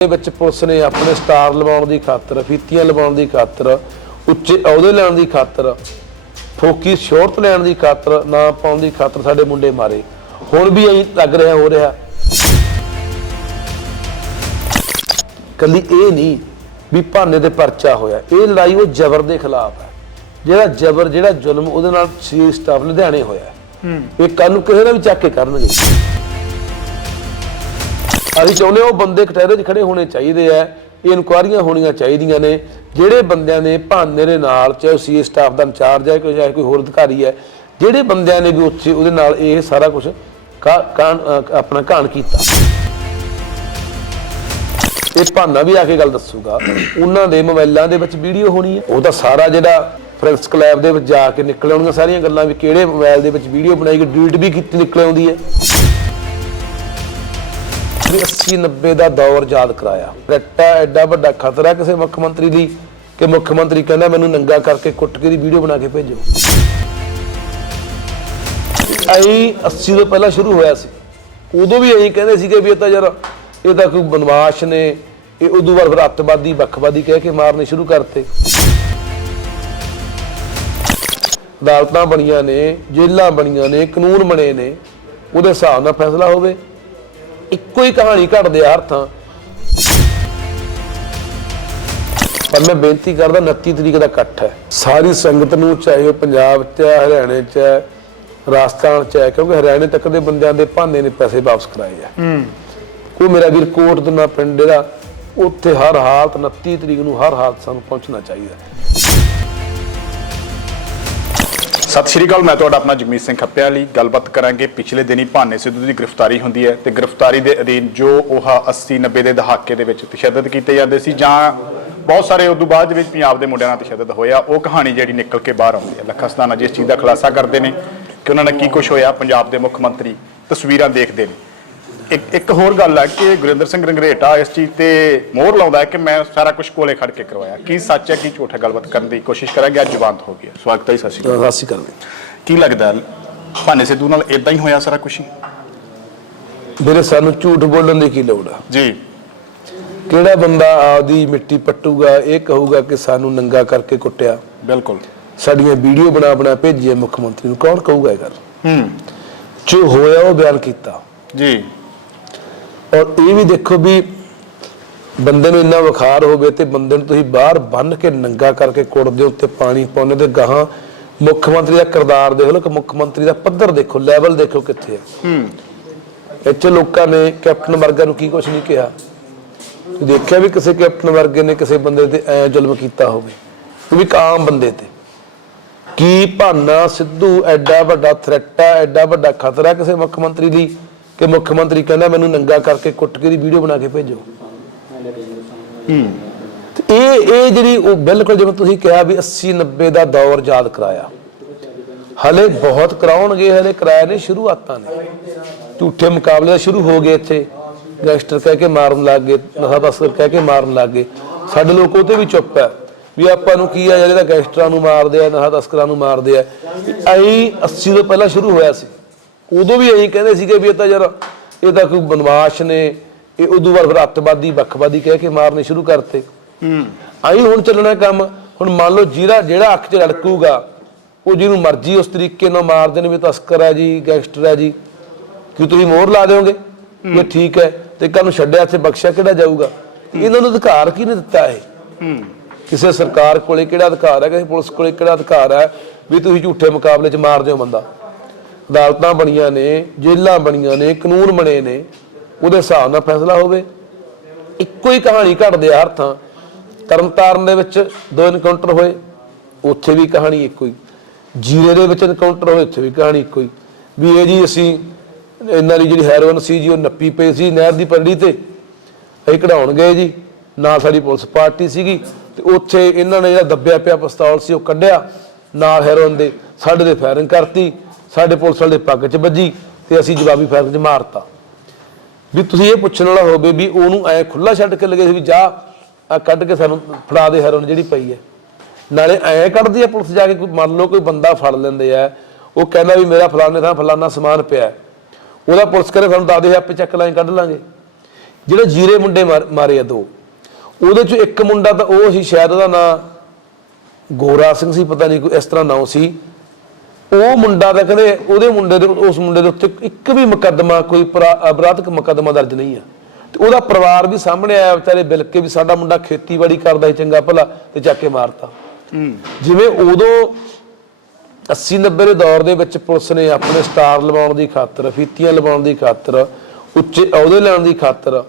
ਦੇ ਵਿੱਚ ਪੁਲਿਸ ਨੇ ਆਪਣੇ ਸਟਾਰ ਲਵਾਉਣ ਦੀ ਖਾਤਰ ਫੀਤੀਆਂ ਲਵਾਉਣ ਦੀ ਖਾਤਰ ਉੱਚੇ ਅਹੁਦੇ ਲੈਣ ਦੀ ਖਾਤਰ ਫੋਕੀ ਸ਼ੋਹਰਤ ਲੈਣ ਦੀ ਖਾਤਰ ਨਾ ਪਾਉਣ ਦੀ ਖਾਤਰ ਸਾਡੇ ਮੁੰਡੇ ਮਾਰੇ। ਹੁਣ ਵੀ ਐਂ ਲੱਗ ਰਿਹਾ ਹੋ ਰਿਹਾ। ਕੱਲੀ ਇਹ ਨਹੀਂ ਵੀ ਭਾਨੇ ਤੇ ਪਰਚਾ ਹੋਇਆ। ਇਹ ਲੜਾਈ ਉਹ ਜ਼ਬਰ ਦੇ ਖਿਲਾਫ ਹੈ। ਜਿਹੜਾ ਜ਼ਬਰ ਜਿਹੜਾ ਜ਼ੁਲਮ ਉਹਦੇ ਨਾਲ ਸੀ ਸਟਾਫ ਲੁਧਿਆਣੇ ਹੋਇਆ ਹੈ। ਇਹ ਕੱਲ ਨੂੰ ਕਿਸੇ ਨਾਲ ਵੀ ਚੱਕ ਕੇ ਕਰਨਗੇ। ਅਸੀਂ ਚਾਹੁੰਦੇ ਹਾਂ ਉਹ ਬੰਦੇ ਕਟਹਿਰੇ 'ਚ ਖੜੇ ਹੋਣੇ ਚਾਹੀਦੇ ਆ। ਇਹ ਇਨਕੁਆਰੀਆਂ ਹੋਣੀਆਂ ਚਾਹੀਦੀਆਂ ਨੇ। ਜਿਹੜੇ ਬੰਦਿਆਂ ਨੇ ਭਾਨੇ ਦੇ ਨਾਲ, ਚਾਹੇ ਸੀ ਸਟਾਫ ਦਾ ਇੰਚਾਰਜ ਹੈ ਕੋਈ ਚਾਹੇ ਕੋਈ ਹੋਰ ਅਧਿਕਾਰੀ ਹੈ ਜਿਹੜੇ ਬੰਦਿਆਂ ਨੇ ਵੀ ਉੱਥੇ ਉਹਦੇ ਨਾਲ ਇਹ ਸਾਰਾ ਕੁਝ ਆਪਣਾ ਕਾਣ ਕੀਤਾ। ਇਹ ਭਾਨਾ ਵੀ ਆ ਕੇ ਗੱਲ ਦੱਸੂਗਾ। ਉਹਨਾਂ ਦੇ ਮੋਬਾਈਲਾਂ ਦੇ ਵਿੱਚ ਵੀਡੀਓ ਹੋਣੀ ਹੈ ਉਹ ਤਾਂ ਸਾਰਾ ਜਿਹੜਾ ਫ੍ਰੈਂਡਸ ਕਲੈਬ ਦੇ ਵਿੱਚ ਜਾ ਕੇ ਨਿਕਲ ਆਉਣੀਆਂ ਸਾਰੀਆਂ ਗੱਲਾਂ ਵੀ ਕਿਹੜੇ ਮੋਬਾਈਲ ਦੇ ਵਿੱਚ ਵੀਡੀਓ ਬਣਾਈ ਗਈ ਡਿਲੀਟ ਵੀ ਕੀਤੀ, ਨਿਕਲ ਆਉਂਦੀ ਹੈ ਵੀ 80 90 ਦਾ ਦੌਰ ਯਾਦ ਕਰਾਇਆ। ਰੱਟਾ ਐਡਾ ਵੱਡਾ ਖਤਰਾ ਕਿਸੇ ਮੁੱਖ ਮੰਤਰੀ ਲਈ ਕਿ ਮੁੱਖ ਮੰਤਰੀ ਕਹਿੰਦਾ ਮੈਨੂੰ ਨੰਗਾ ਕਰਕੇ ਕੁੱਟ ਕੇ ਦੀ ਵੀਡੀਓ ਬਣਾ ਕੇ ਭੇਜੋ। ਆਈ 80 ਤੋਂ ਪਹਿਲਾਂ ਸ਼ੁਰੂ ਹੋਇਆ ਸੀ। ਉਦੋਂ ਵੀ ਇਹੀ ਕਹਿੰਦੇ ਸੀਗੇ ਵੀ ਇਹ ਤਾਂ ਯਾਰ, ਇਹ ਤਾਂ ਕੋਈ ਬਨਵਾਸ਼ ਨੇ, ਇਹ ਉਦੋਂ ਬਾਅਦ ਫਿਰ ਅੱਤਵਾਦੀ, ਵੱਖਵਾਦੀ ਕਹਿ ਕੇ ਮਾਰਨੇ ਸ਼ੁਰੂ ਕਰਤੇ। ਅਦਾਲਤਾਂ ਬਣੀਆਂ ਨੇ, ਜੇਲ੍ਹਾਂ ਬਣੀਆਂ ਨੇ, ਕਾਨੂੰਨ ਬਣੇ ਨੇ, ਉਹਦੇ ਹਿਸਾਬ ਨਾਲ ਫੈਸਲਾ ਹੋਵੇ। ਇੱਕੋ ਹੀ ਕਹਾਣੀ ਘਟਦੇ ਆ ਹਰ ਥਾਂ। ਪਰ ਮੈਂ ਬੇਨਤੀ ਕਰਦਾ 29 ਤਰੀਕ ਦਾ ਇਕੱਠ ਹੈ। ਸਾਰੀ ਸੰਗਤ ਨੂੰ ਚਾਹੇ ਉਹ ਪੰਜਾਬ 'ਚ ਹੈ ਹਰਿਆਣੇ 'ਚ ਹੈ ਰਾਜਸਥਾਨ 'ਚ ਹੈ ਕਿਉਂਕਿ ਹਰਿਆਣੇ ਤੱਕ ਦੇ ਬੰਦਿਆਂ ਦੇ ਭਾਨੇ ਨੇ ਪੈਸੇ ਵਾਪਸ ਕਰਾਏ ਆ। ਕੋਈ ਮੇਰਾ ਵੀਰ ਕੋਟ ਦਾ ਪਿੰਡ ਦਾ ਉੱਥੇ ਹਰ ਹਾਲਤ 29 ਤਰੀਕ ਨੂੰ ਹਰ ਹਾਲਤ ਸਾਨੂੰ ਪਹੁੰਚਣਾ ਚਾਹੀਦਾ। ਸਤਿ ਸ਼੍ਰੀ ਅਕਾਲ, ਮੈਂ ਤੁਹਾਡਾ ਆਪਣਾ ਜਗਮੀਤ ਸਿੰਘ ਖੱਪਿਆ ਲਈ ਗੱਲਬਾਤ ਕਰਾਂਗੇ। ਪਿਛਲੇ ਦਿਨੀ ਭਾਨੇ ਸਿੱਧੂ ਦੀ ਗ੍ਰਿਫਤਾਰੀ ਹੁੰਦੀ ਹੈ ਤੇ ਗ੍ਰਿਫਤਾਰੀ ਦੇ ਅਧੀਨ ਜੋ ਉਹ 80 90 ਦੇ ਦਹਾਕੇ ਦੇ ਵਿੱਚ ਤਸ਼ੱਦਦ ਕੀਤੇ ਜਾਂਦੇ ਸੀ ਜਾਂ ਬਹੁਤ ਸਾਰੇ ਉਦੋਂ ਬਾਅਦ ਦੇ ਵਿੱਚ ਪੰਜਾਬ ਦੇ ਮੁੰਡਿਆਂ ਨਾਲ ਤਸ਼ੱਦਦ ਹੋਇਆ, ਉਹ ਕਹਾਣੀ ਜਿਹੜੀ ਨਿਕਲ ਕੇ ਬਾਹਰ ਆਉਂਦੀ ਹੈ। ਲੱਖਾ ਸਤਾਨਾ ਜੀ ਇਸ ਚੀਜ਼ ਦਾ ਖੁਲਾਸਾ ਕਰਦੇ ਨੇ ਕਿ ਉਹਨਾਂ ਨਾਲ ਕੀ ਕੁਝ ਹੋਇਆ। ਪੰਜਾਬ ਦੇ ਮੁੱਖ ਮੰਤਰੀ ਤਸਵੀਰਾਂ ਦੇਖਦੇ ਨੇ। ਇੱਕ ਇੱਕ ਹੋਰ ਗੱਲ ਹੈ ਕਿ ਗੁਰਿੰਦਰ ਸਿੰਘ ਰੰਗਰੇਟਾ ਇਸ ਚੀਜ਼ ਤੇ ਮੋਹਰ ਲਾਉਂਦਾ ਹੈ ਕਿ ਮੈਂ ਸਾਰਾ ਕੁਝ ਕੋਲੇ ਖੜ ਕੇ ਕਰਵਾਇਆ। ਕੀ ਸੱਚ ਹੈ ਕੀ ਝੂਠ ਹੈ ਗੱਲਬਾਤ ਕਰਨ ਦੀ ਕੋਸ਼ਿਸ਼ ਕਰਾਂਗੇ ਅੱਜ ਜਵਾਨਤ ਹੋ ਗਿਆ। ਸਵਾਗਤ ਹੈ ਜੀ, ਸਤਿ ਸ਼੍ਰੀ ਅਕਾਲ। ਸਤਿ ਸ਼੍ਰੀ ਅਕਾਲ ਜੀ। ਕੀ ਲੱਗਦਾ ਭਾਨੇ ਸਿੱਧੂ ਨਾਲ ਇਦਾਂ ਹੀ ਹੋਇਆ ਸਾਰਾ ਕੁਝ ਹੀ ਵੀਰੇ ਸਾਨੂੰ ਝੂਠ ਬੋਲਣ ਦੀ ਕੀ ਲੋੜ ਆ? ਜੀ। ਕਿਹੜਾ ਬੰਦਾ ਆਪਦੀ ਮਿੱਟੀ ਪੱਟੂਗਾ ਇਹ ਕਹੂਗਾ ਕਿ ਸਾਨੂੰ ਨੰਗਾ ਕਰਕੇ ਕੁੱਟਿਆ? ਬਿਲਕੁਲ। ਸਾਡੀਆਂ ਵੀਡੀਓ ਬਣਾ ਬਣਾ ਭੇਜੀਏ ਮੁੱਖ ਮੰਤਰੀ ਨੂੰ। ਕੌਣ ਕਹੂਗਾ ਇਹ ਗੱਲ? ਹੂੰ। ਜੋ ਹੋਇਆ ਉਹ ਬਿਆਨ ਕੀਤਾ। ਜੀ। ਔਰ ਇਹ ਵੀ ਦੇਖੋ ਵੀ ਬੰਦੇ ਨੂੰ ਇੰਨਾ ਬੁਖਾਰ ਹੋਵੇ ਤੇ ਬੰਦੇ ਨੂੰ ਤੁਸੀਂ ਬਾਹਰ ਬੰਨ ਕੇ ਨੰਗਾ ਕਰਕੇ ਕੁੜ ਦੇ ਉੱਤੇ ਪਾਣੀ ਪਾਉਣੇ ਤੇ ਗਾਹਾਂ ਮੁੱਖ ਮੰਤਰੀ ਦਾ ਕਿਰਦਾਰ ਦੇਖ ਲਓ ਕਿ ਮੁੱਖ ਮੰਤਰੀ ਦਾ ਪੱਧਰ ਦੇਖੋ ਲੈਵਲ ਦੇਖੋ ਕਿੱਥੇ ਹੈ ਹੂੰ। ਇੱਥੇ ਲੋਕਾਂ ਨੇ ਕੈਪਟਨ ਵਰਗਾ ਨੂੰ ਕੀ ਕੁਝ ਨਹੀਂ ਕਿਹਾ। ਦੇਖਿਆ ਵੀ ਕਿਸੇ ਕੈਪਟਨ ਵਰਗੇ ਨੇ ਕਿਸੇ ਬੰਦੇ ਤੇ ਐ ਜ਼ੁਲਮ ਕੀਤਾ ਹੋਵੇ ਉਹ ਵੀ ਇੱਕ ਆਮ ਬੰਦੇ ਤੇ। ਕੀ ਭਾਨਾ ਸਿੱਧੂ ਐਡਾ ਵੱਡਾ ਥ੍ਰੈਟ ਹੈ ਐਡਾ ਵੱਡਾ ਖਤਰਾ ਕਿਸੇ ਮੁੱਖ ਮੰਤਰੀ ਲਈ ਕਿ ਮੁੱਖ ਮੰਤਰੀ ਕਹਿੰਦਾ ਮੈਨੂੰ ਨੰਗਾ ਕਰਕੇ ਕੁੱਟ ਕੇ ਦੀ ਵੀਡੀਓ ਬਣਾ ਕੇ ਭੇਜੋ। ਤੇ ਇਹ ਇਹ ਜਿਹੜੀ ਉਹ ਬਿਲਕੁਲ ਜਿਵੇਂ ਤੁਸੀਂ ਕਿਹਾ ਵੀ 80 90 ਦਾ ਦੌਰ ਯਾਦ ਕਰਾਇਆ। ਹਲੇ ਬਹੁਤ ਕਰਾਉਣਗੇ, ਹਲੇ ਕਰਾਇਆ ਨੇ ਸ਼ੁਰੂਆਤਾਂ ਨੇ। ਝੂਠੇ ਮੁਕਾਬਲੇ ਸ਼ੁਰੂ ਹੋ ਗਏ ਇੱਥੇ। ਗੈਂਗਸਟਰ ਕਹਿ ਕੇ ਮਾਰਨ ਲੱਗ ਗਏ ਨਸ਼ਾ ਤਸਕਰ ਕਹਿ ਕੇ ਮਾਰਨ ਲੱਗ ਗਏ। ਸਾਡੇ ਲੋਕ ਉਹ ਤੇ ਵੀ ਚੁੱਪ ਹੈ, ਵੀ ਆਪਾਂ ਨੂੰ ਕੀ ਆ ਜਿਹੜੇ ਤਾਂ ਗੈਂਗਸਟਰਾਂ ਨੂੰ ਮਾਰਦੇ ਆ ਨਸ਼ਾ ਤਸਕਰਾਂ ਨੂੰ ਮਾਰਦੇ ਆ। ਐਂ 80 ਤੋਂ ਪਹਿਲਾਂ ਸ਼ੁਰੂ ਹੋਇਆ ਸੀ। ਉਦੋਂ ਵੀ ਐਂ ਕਹਿੰਦੇ ਸੀਗੇ ਵੀ ਇਹ ਤਾਂ ਯਾਰ ਇਹ ਤਾਂ ਕੋਈ ਬਨਵਾਸ਼ ਨੇ ਇਹ ਉਦੋਂ ਬਾਅਦ ਫਿਰ ਅੱਤਵਾਦੀ ਵੱਖਵਾਦੀ ਕਹਿ ਕੇ ਮਾਰਨੇ ਸ਼ੁਰੂ ਕਰਤੇ। ਹੂੰ। ਆਈ ਹੁਣ ਚੱਲਣਾ ਕੰਮ ਹੁਣ ਮੰਨ ਲਓ ਜਿਹੜਾ ਜਿਹੜਾ ਅੱਖ 'ਚ ਰੜਕੂਗਾ ਉਹ ਜਿਹਨੂੰ ਮਰਜ਼ੀ ਉਸ ਤਰੀਕੇ ਨਾਲ ਮਾਰ ਦੇਣ ਵੀ ਤਸਕਰ ਹੈ ਜੀ ਗੈਂਗਸਟਰ ਹੈ ਜੀ ਕਿ ਤੁਸੀਂ ਮੋਹਰ ਲਾ ਦਿਓਗੇ? ਇਹ ਠੀਕ ਹੈ ਤੇ ਕੱਲ ਨੂੰ ਛੱਡਿਆ ਇੱਥੇ ਬਖਸ਼ਿਆ ਕਿਹੜਾ ਜਾਊਗਾ? ਇਹਨਾਂ ਨੂੰ ਅਧਿਕਾਰ ਕੀ ਨਹੀਂ ਦਿੱਤਾ ਇਹ? ਹੂੰ। ਕਿਸੇ ਸਰਕਾਰ ਕੋਲੇ ਕਿਹੜਾ ਅਧਿਕਾਰ ਹੈ ਕਿਸੇ ਪੁਲਿਸ ਕੋਲੇ ਕਿਹੜਾ ਅਧਿਕਾਰ ਹੈ ਵੀ ਤੁਸੀਂ ਝੂਠੇ ਮੁਕਾਬਲੇ 'ਚ ਮਾਰ ਦਿਓ ਬੰਦਾ? ਅਦਾਲਤਾਂ ਬਣੀਆਂ ਨੇ, ਜੇਲ੍ਹਾਂ ਬਣੀਆਂ ਨੇ, ਕਾਨੂੰਨ ਬਣੇ ਨੇ, ਉਹਦੇ ਹਿਸਾਬ ਨਾਲ ਫੈਸਲਾ ਹੋਵੇ। ਇੱਕੋ ਹੀ ਕਹਾਣੀ ਘਟਦੇ ਆ ਹਰ ਥਾਂ। ਤਰਨਤਾਰਨ ਦੇ ਵਿੱਚ ਦੋ ਇਨਕਾਊਂਟਰ ਹੋਏ, ਉੱਥੇ ਵੀ ਕਹਾਣੀ ਇੱਕੋ ਹੀ। ਜੀਰੇ ਦੇ ਵਿੱਚ ਇਨਕਾਊਂਟਰ ਹੋਏ, ਉੱਥੇ ਵੀ ਕਹਾਣੀ ਇੱਕੋ ਹੀ। ਵੀ ਇਹ ਜੀ ਅਸੀਂ, ਇਹਨਾਂ ਦੀ ਜਿਹੜੀ ਹੈਰੋਇਨ ਸੀ ਜੀ, ਉਹ ਨੱਪੀ ਪਈ ਸੀ ਨਹਿਰ ਦੀ ਪੰਡੀ ਤੇ। ਅਸੀਂ ਕਢਾਉਣ ਗਏ ਜੀ, ਨਾਲ ਸਾਡੀ ਪੁਲਿਸ ਪਾਰਟੀ ਸੀਗੀ, ਤੇ ਉੱਥੇ ਇਹਨਾਂ ਨੇ ਜਿਹੜਾ ਦੱਬਿਆ ਪਿਆ ਪਿਸਤੌਲ ਸੀ, ਉਹ ਕੱਢਿਆ, ਨਾਲ ਹੈਰੋਇਨ ਦੇ, ਸਾਡੇ ਦੇ ਫਾਇਰਿੰਗ ਕਰਤੀ। ਸਾਡੇ ਪੁਲਿਸ ਵਾਲੇ ਪੱਗ 'ਚ ਵੱਜੀ ਤੇ ਅਸੀਂ ਜਵਾਬੀ ਫਾਇਰਿੰਗ 'ਚ ਮਾਰਤਾ। ਵੀ ਤੁਸੀਂ ਇਹ ਪੁੱਛਣ ਵਾਲਾ ਹੋਵੇ ਵੀ ਉਹਨੂੰ ਐ ਖੁੱਲਾ ਛੱਡ ਕੇ ਲਗੇ ਸੀ ਵੀ ਜਾ, ਆ ਕੱਢ ਕੇ ਸਾਨੂੰ ਫੜਾ ਦੇ ਹੈਰੋਨ ਜਿਹੜੀ ਪਈ ਹੈ। ਨਾਲੇ ਐ ਕੱਢਦੀ ਹੈ ਪੁਲਿਸ ਜਾ ਕੇ ਕੋਈ ਮੰਨ ਲਓ ਕੋਈ ਬੰਦਾ ਫੜ ਲੈਂਦੇ ਆ, ਉਹ ਕਹਿੰਦਾ ਵੀ ਮੇਰਾ ਫਲਾਣੇ ਥਾਂ ਫਲਾਣਾ ਸਮਾਨ ਪਿਆ ਉਹਦਾ ਪੁਲਿਸ ਕਰੇ ਸਾਨੂੰ ਦੱਸ ਦੇ ਆਪੇ ਚੱਕ ਲਾਂਗੇ, ਕੱਢ ਲਾਂਗੇ। ਜਿਹੜੇ ਜੀਰੇ ਮੁੰਡੇ ਮਾਰ- ਮਾਰੇ ਆ ਦੋ, ਉਹਦੇ 'ਚੋਂ ਇੱਕ ਮੁੰਡਾ ਤਾਂ ਉਹ ਸੀ, ਸ਼ਾਇਦ ਉਹਦਾ ਨਾਂ ਗੋਰਾ ਸਿੰਘ ਸੀ, ਪਤਾ ਨਹੀਂ ਕੋਈ ਇਸ ਤਰ੍ਹਾਂ ਨਾਂ ਸੀ। ਉਹ ਮੁੰਡਾ ਤਾਂ ਕਹਿੰਦੇ ਉਹਦੇ ਮੁੰਡੇ ਦੇ ਉਸ ਮੁੰਡੇ ਦੇ ਉੱਤੇ ਇੱਕ ਵੀ ਮੁਕੱਦਮਾ ਕੋਈ ਅਪਰਾ- ਅਪਰਾਧਿਕ ਮੁਕੱਦਮਾ ਦਰਜ ਨਹੀਂ ਆ। ਤੇ ਉਹਦਾ ਪਰਿਵਾਰ ਵੀ ਸਾਹਮਣੇ ਆਇਆ ਵਿਚਾਰੇ ਬਿਲ ਕੇ ਵੀ ਸਾਡਾ ਮੁੰਡਾ ਖੇਤੀਬਾੜੀ ਕਰਦਾ ਸੀ ਚੰਗਾ ਭਲਾ ਤੇ ਚੱਕ ਕੇ ਮਾਰਤਾ। ਜਿਵੇਂ ਉਦੋਂ 80 90 ਦੇ ਦੌਰ ਦੇ ਵਿੱਚ ਪੁਲਿਸ ਨੇ ਆਪਣੇ ਸਟਾਰ ਲਵਾਉਣ ਦੀ ਖਾਤਰ ਫੀਤੀਆਂ ਲਵਾਉਣ ਦੀ ਖਾਤਰ ਉੱਚੇ ਅਹੁਦੇ ਲੈਣ ਦੀ ਖਾਤਰ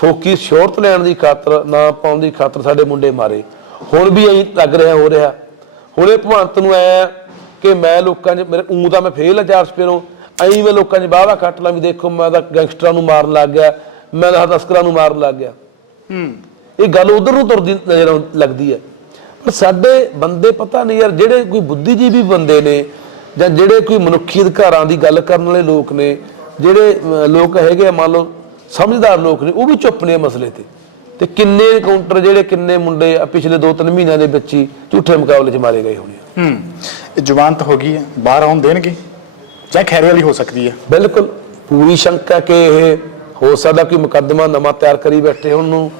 ਫੋਕੀ ਸ਼ੋਹਰਤ ਲੈਣ ਦੀ ਖਾਤਰ ਨਾ ਪਾਉਣ ਦੀ ਖਾਤਰ ਸਾਡੇ ਮੁੰਡੇ ਮਾਰੇ। ਹੁਣ ਵੀ ਐਂ ਲੱਗ ਰਿਹਾ ਹੋ ਰਿਹਾ। ਹੁਣ ਭਵੰਤ ਨੂੰ ਆਇਆ ਕਿ ਮੈਂ ਲੋਕਾਂ 'ਚ ਮੇਰੇ ਊਂ ਤਾਂ ਮੈਂ ਫੇਲ ਆ ਚਾਰ ਸਪੇਰੋਂ। ਐਂ ਮੈਂ ਲੋਕਾਂ 'ਚ ਬਾਹਵਾ ਕੱਟ ਲਾਂ ਵੀ ਦੇਖੋ ਮੈਂ ਤਾਂ ਗੈਂਗਸਟਰਾਂ ਨੂੰ ਮਾਰਨ ਲੱਗ ਗਿਆ ਮੈਂ ਤਾਂ ਤਸਕਰਾਂ ਨੂੰ ਮਾਰਨ ਲੱਗ ਗਿਆ। ਇਹ ਗੱਲ ਉਧਰ ਨੂੰ ਤੁਰਦੀ ਨਜ਼ਰ ਲੱਗਦੀ ਹੈ। ਪਰ ਸਾਡੇ ਬੰਦੇ ਪਤਾ ਨਹੀਂ ਯਾਰ ਜਿਹੜੇ ਕੋਈ ਬੁੱਧੀਜੀਵੀ ਬੰਦੇ ਨੇ ਜਾਂ ਜਿਹੜੇ ਕੋਈ ਮਨੁੱਖੀ ਅਧਿਕਾਰਾਂ ਦੀ ਗੱਲ ਕਰਨ ਵਾਲੇ ਲੋਕ ਨੇ ਜਿਹੜੇ ਲੋਕ ਹੈਗੇ ਮੰਨ ਲਓ ਸਮਝਦਾਰ ਲੋਕ ਨੇ ਉਹ ਵੀ ਚੁੱਪ ਨੇ ਮਸਲੇ ਤੇ। ਤੇ ਕਿੰਨੇ ਕਾਊਂਟਰ ਜਿਹੜੇ ਕਿੰਨੇ ਮੁੰਡੇ ਪਿਛਲੇ 2-3 ਮਹੀਨਿਆਂ ਦੇ ਵਿੱਚ ਹੀ ਝੂਠੇ ਮੁਕਾਬਲੇ 'ਚ ਮਾਰੇ ਗਏ ਹੋਣੇ। ਹੂੰ। ਇਹ ਜ਼ਮਾਨਤ ਹੋ ਗਈ ਹੈ ਬਾਹਰ ਆਉਣ ਦੇਣਗੇ ਜਾਂ ਖੈਰ ਵਾਲੀ ਹੋ ਸਕਦੀ ਹੈ। ਬਿਲਕੁਲ ਪੂਰੀ ਸ਼ੰਕਾ ਕਿ ਇਹ ਹੋ ਸਕਦਾ ਕੋਈ ਮੁਕੱਦਮਾ ਨਵਾਂ ਤਿਆਰ ਕਰੀ ਬੈਠੇ ਹੁਣ ਨੂੰ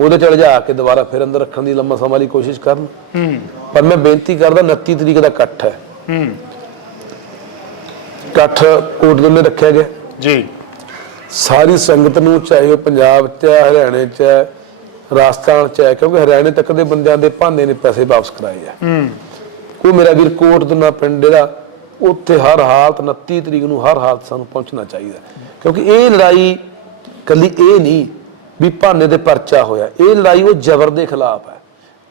ਉਹਦੇ ਚ ਲਿਜਾ ਕੇ ਦੁਬਾਰਾ ਫਿਰ ਅੰਦਰ ਰੱਖਣ ਦੀ ਲੰਮਾ ਸਮਾਂ ਲਈ ਕੋਸ਼ਿਸ਼ ਕਰਨ। ਹੂੰ। ਪਰ ਮੈਂ ਬੇਨਤੀ ਕਰਦਾ 29 ਤਰੀਕ ਦਾ ਇਕੱਠ ਹੈ। ਹੂੰ। ਇਕੱਠ ਕੋਟ ਦੇ ਰੱਖਿਆ ਗਿਆ। ਜੀ। ਸਾਰੀ ਸੰਗਤ ਨੂੰ ਚਾਹੇ ਉਹ ਪੰਜਾਬ 'ਚ ਹੈ ਹਰਿਆਣੇ 'ਚ ਹੈ ਰਾਜਸਥਾਨ 'ਚ ਹੈ ਕਿਉਂਕਿ ਹਰਿਆਣੇ ਤੱਕ ਦੇ ਬੰਦਿਆਂ ਦੇ ਭਾਨੇ ਨੇ ਪੈਸੇ ਵਾਪਸ ਕਰਾਏ ਆ। ਹੂੰ। ਕੋਈ ਮੇਰਾ ਵੀਰ ਕੋਟ ਦਾ ਪਿੰਡ ਜਿਹੜਾ ਉੱਥੇ ਹਰ ਹਾਲਤ 29 ਤਰੀਕ ਨੂੰ ਹਰ ਹਾਲਤ ਸਾਨੂੰ ਪਹੁੰਚਣਾ ਚਾਹੀਦਾ ਕਿਉਂਕਿ ਇਹ ਲੜਾਈ ਕੱਲੀ ਇਹ ਨਹੀਂ ਵੀ ਭਾਨੇ ਦੇ ਪਰਚਾ ਹੋਇਆ। ਇਹ ਲੜਾਈ ਉਹ ਜ਼ਬਰ ਦੇ ਖਿਲਾਫ ਹੈ।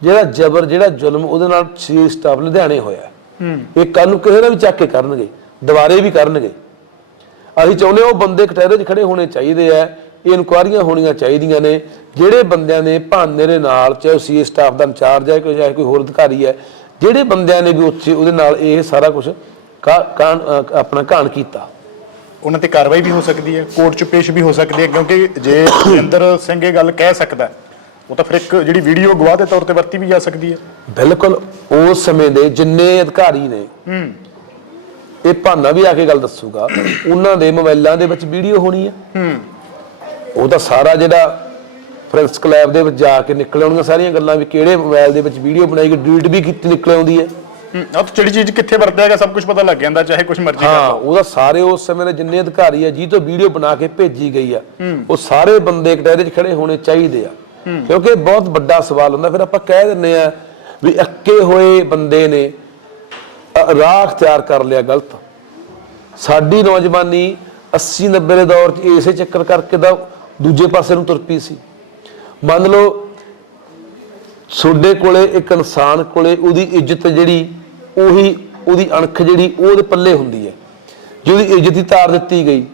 ਜਿਹੜਾ ਜ਼ਬਰ ਜਿਹੜਾ ਜ਼ੁਲਮ ਉਹਦੇ ਨਾਲ ਛੇ ਸਟਾਫ ਲੁਧਿਆਣੇ ਹੋਇਆ ਹੈ। ਇਹ ਕੱਲ ਨੂੰ ਕਿਸੇ ਨਾਲ ਵੀ ਚੱਕ ਕੇ ਕਰਨਗੇ ਦੁਬਾਰੇ ਵੀ ਕਰਨਗੇ। ਅਸੀਂ ਚਾਹੁੰਦੇ ਉਹ ਬੰਦੇ ਕਟਹਿਰੇ 'ਚ ਖੜੇ ਹੋਣੇ ਚਾਹੀਦੇ ਆ ਇਹ ਇਨਕੁਆਰੀਆਂ ਹੋਣੀਆਂ ਚਾਹੀਦੀਆਂ ਨੇ ਜਿਹੜੇ ਬੰਦਿਆਂ ਨੇ ਭਾਨੇ ਦੇ ਨਾਲ ਚਾਹੇ ਉਹ ਸਟਾਫ ਦਾ ਇੰਚਾਰਜ ਹੈ ਕੋਈ ਚਾਹੇ ਕੋਈ ਹੋਰ ਅਧਿਕਾਰੀ ਹੈ ਜਿਹੜੇ ਬੰਦਿਆਂ ਨੇ ਵੀ ਉੱਥੇ ਉਹਦੇ ਨਾਲ ਇਹ ਸਾਰਾ ਕੁਝ ਆਪਣਾ ਕਾਣ ਕੀਤਾ। ਉਹਨਾਂ ਤੇ ਕਾਰਵਾਈ ਵੀ ਹੋ ਸਕਦੀ ਹੈ ਕੋਰਟ 'ਚ ਪੇਸ਼ ਵੀ ਹੋ ਸਕਦੀ ਹੈ ਕਿਉਂਕਿ ਜੇ ਜਤਿੰਦਰ ਸਿੰਘ ਇਹ ਗੱਲ ਕਹਿ ਸਕਦਾ ਉਹ ਤਾਂ ਫਿਰ ਇੱਕ ਜਿਹੜੀ ਵੀਡੀਓ ਗਵਾਹ ਦੇ ਤੌਰ ਤੇ ਵਰਤੀ ਵੀ ਜਾ ਸਕਦੀ ਹੈ। ਬਿਲਕੁਲ ਉਸ ਸਮੇਂ ਦੇ ਜਿੰਨੇ ਅਧਿਕਾਰੀ ਨੇ ਹੂੰ। ਇਹ ਭਾਨਾ ਵੀ ਆ ਕੇ ਗੱਲ ਦੱਸੂਗਾ ਉਹਨਾਂ ਦੇ ਮੋਬਾਈਲਾਂ ਦੇ ਵਿੱਚ ਵੀਡੀਓ ਹੋਣੀ ਹੈ। ਹੂੰ। ਉਹ ਤਾਂ ਸਾਰਾ ਜਿਹੜਾ ਫ੍ਰੈਂਸ ਕਲੈਬ ਦੇ ਵਿੱਚ ਜਾ ਕੇ ਨਿਕਲ ਆਉਣੀਆਂ ਸਾਰੀਆਂ ਗੱਲਾਂ ਵੀ ਕਿਹੜੇ ਮੋਬਾਈਲ ਦੇ ਵਿੱਚ ਵੀਡੀਓ ਬਣਾਈ ਗਈ ਡਿਲੀਟ ਵੀ ਕੀਤੀ ਨਿਕਲ ਆਉਂਦੀ ਹੈ। ਉਹ ਤਾਂ ਜਿਹੜੀ ਚੀਜ਼ ਕਿੱਥੇ ਵਰਤਿਆ ਹੈਗਾ ਸਭ ਕੁਝ ਪਤਾ ਲੱਗ ਜਾਂਦਾ ਚਾਹੇ ਕੁਝ ਮਰਜ਼ੀ ਕਰ ਹਾਂ ਉਹਦਾ ਸਾਰੇ ਉਸ ਸਮੇਂ ਦੇ ਜਿੰਨੇ ਅਧਿਕਾਰੀ ਆ ਜੀ ਤੋਂ ਵੀਡੀਓ ਬਣਾ ਕੇ ਭੇਜੀ ਗਈ ਆ ਉਹ ਸਾਰੇ ਬੰਦੇ ਕਟਹਿਰੇ 'ਚ ਖੜੇ ਹੋਣੇ ਚਾਹੀਦੇ ਆ। ਕਿਉਂਕਿ ਬਹੁਤ ਵੱਡਾ ਸਵਾਲ ਹੁੰਦਾ ਫਿਰ ਆਪਾਂ ਕਹਿ ਦਿੰਨੇ ਆ ਵੀ ਅੱਕੇ ਹੋਏ ਬੰਦੇ ਨੇ ਰਾਹ ਅਖਤਿਆਰ ਕਰ ਲਿਆ ਗਲਤ। ਸਾਡੀ ਨੌਜਵਾਨੀ 80 90 ਦੇ ਦੌਰ 'ਚ ਇਸੇ ਚੱਕਰ ਕਰਕੇ ਦਾ ਦੂਜੇ ਪਾਸੇ ਨੂੰ ਤੁਰ ਪਈ ਸੀ। ਮੰਨ ਲਓ ਤੁਹਾਡੇ ਕੋਲੇ ਇੱਕ ਇਨਸਾਨ ਕੋਲੇ ਉਹਦੀ ਇੱਜ਼ਤ ਜਿਹੜੀ ਉਹੀ ਉਹਦੀ ਅਣਖ ਜਿਹੜੀ ਉਹਦੇ ਪੱਲੇ ਹੁੰਦੀ ਹੈ। ਜੇ ਉਹਦੀ ਇੱਜ਼ਤ ਹੀ ਤਾਰ ਦਿੱਤੀ ਗਈ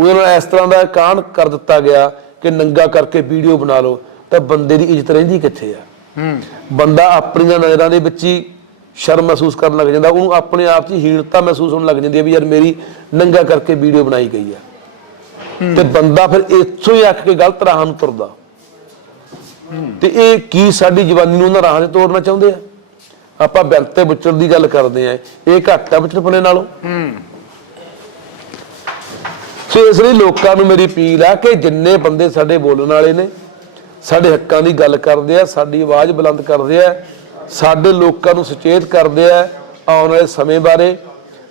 ਉਹਦੇ ਨਾਲ ਇਸ ਤਰ੍ਹਾਂ ਦਾ ਕਾਂਡ ਕਰ ਦਿੱਤਾ ਗਿਆ ਕਿ ਨੰਗਾ ਕਰਕੇ ਵੀਡੀਓ ਬਣਾ ਲਓ ਤਾਂ ਬੰਦੇ ਦੀ ਇੱਜ਼ਤ ਰਹਿੰਦੀ ਕਿੱਥੇ ਆ? ਹੂੰ। ਬੰਦਾ ਆਪਣੀਆਂ ਨਜ਼ਰਾਂ ਦੇ ਵਿੱਚ ਹੀ ਸ਼ਰਮ ਮਹਿਸੂਸ ਕਰਨ ਲੱਗ ਜਾਂਦਾ ਉਹਨੂੰ ਆਪਣੇ ਆਪ 'ਚ ਹੀਣਤਾ ਮਹਿਸੂਸ ਹੋਣ ਲੱਗ ਜਾਂਦੀ ਹੈ ਵੀ ਯਾਰ ਮੇਰੀ ਨੰਗਾ ਕਰਕੇ ਵੀਡੀਓ ਬਣਾਈ ਗਈ ਹੈ ਤੇ ਬੰਦਾ ਫਿਰ ਇੱਥੋਂ ਹੀ ਅੱਕ ਕੇ ਗਲਤ ਰਾਹਾਂ ਨੂੰ ਤੁਰਦਾ। ਤੇ ਇਹ ਕੀ ਸਾਡੀ ਜਵਾਨੀ ਨੂੰ ਉਹਨਾਂ ਰਾਹਾਂ ਤੇ ਤੋਰਨਾ ਚਾਹੁੰਦੇ ਆ? ਆਪਾਂ ਬੈਂਕ ਤੇ ਬੁੱਚੜ ਦੀ ਗੱਲ ਕਰਦੇ ਆ ਇਹ ਘੱਟ ਆ ਬੁੱਚੜਪਣੇ ਨਾਲੋਂ। ਸੋ ਇਸ ਲਈ ਲੋਕਾਂ ਨੂੰ ਮੇਰੀ ਅਪੀਲ ਆ ਕਿ ਜਿੰਨੇ ਬੰਦੇ ਸਾਡੇ ਬੋਲਣ ਵਾਲੇ ਨੇ ਸਾਡੇ ਹੱਕਾਂ ਦੀ ਗੱਲ ਕਰਦੇ ਆ ਸਾਡੀ ਆਵਾਜ਼ ਬੁਲੰਦ ਕਰਦੇ ਆ ਸਾਡੇ ਲੋਕਾਂ ਨੂੰ ਸੁਚੇਤ ਕਰਦੇ ਆ ਆਉਣ ਵਾਲੇ ਸਮੇਂ ਬਾਰੇ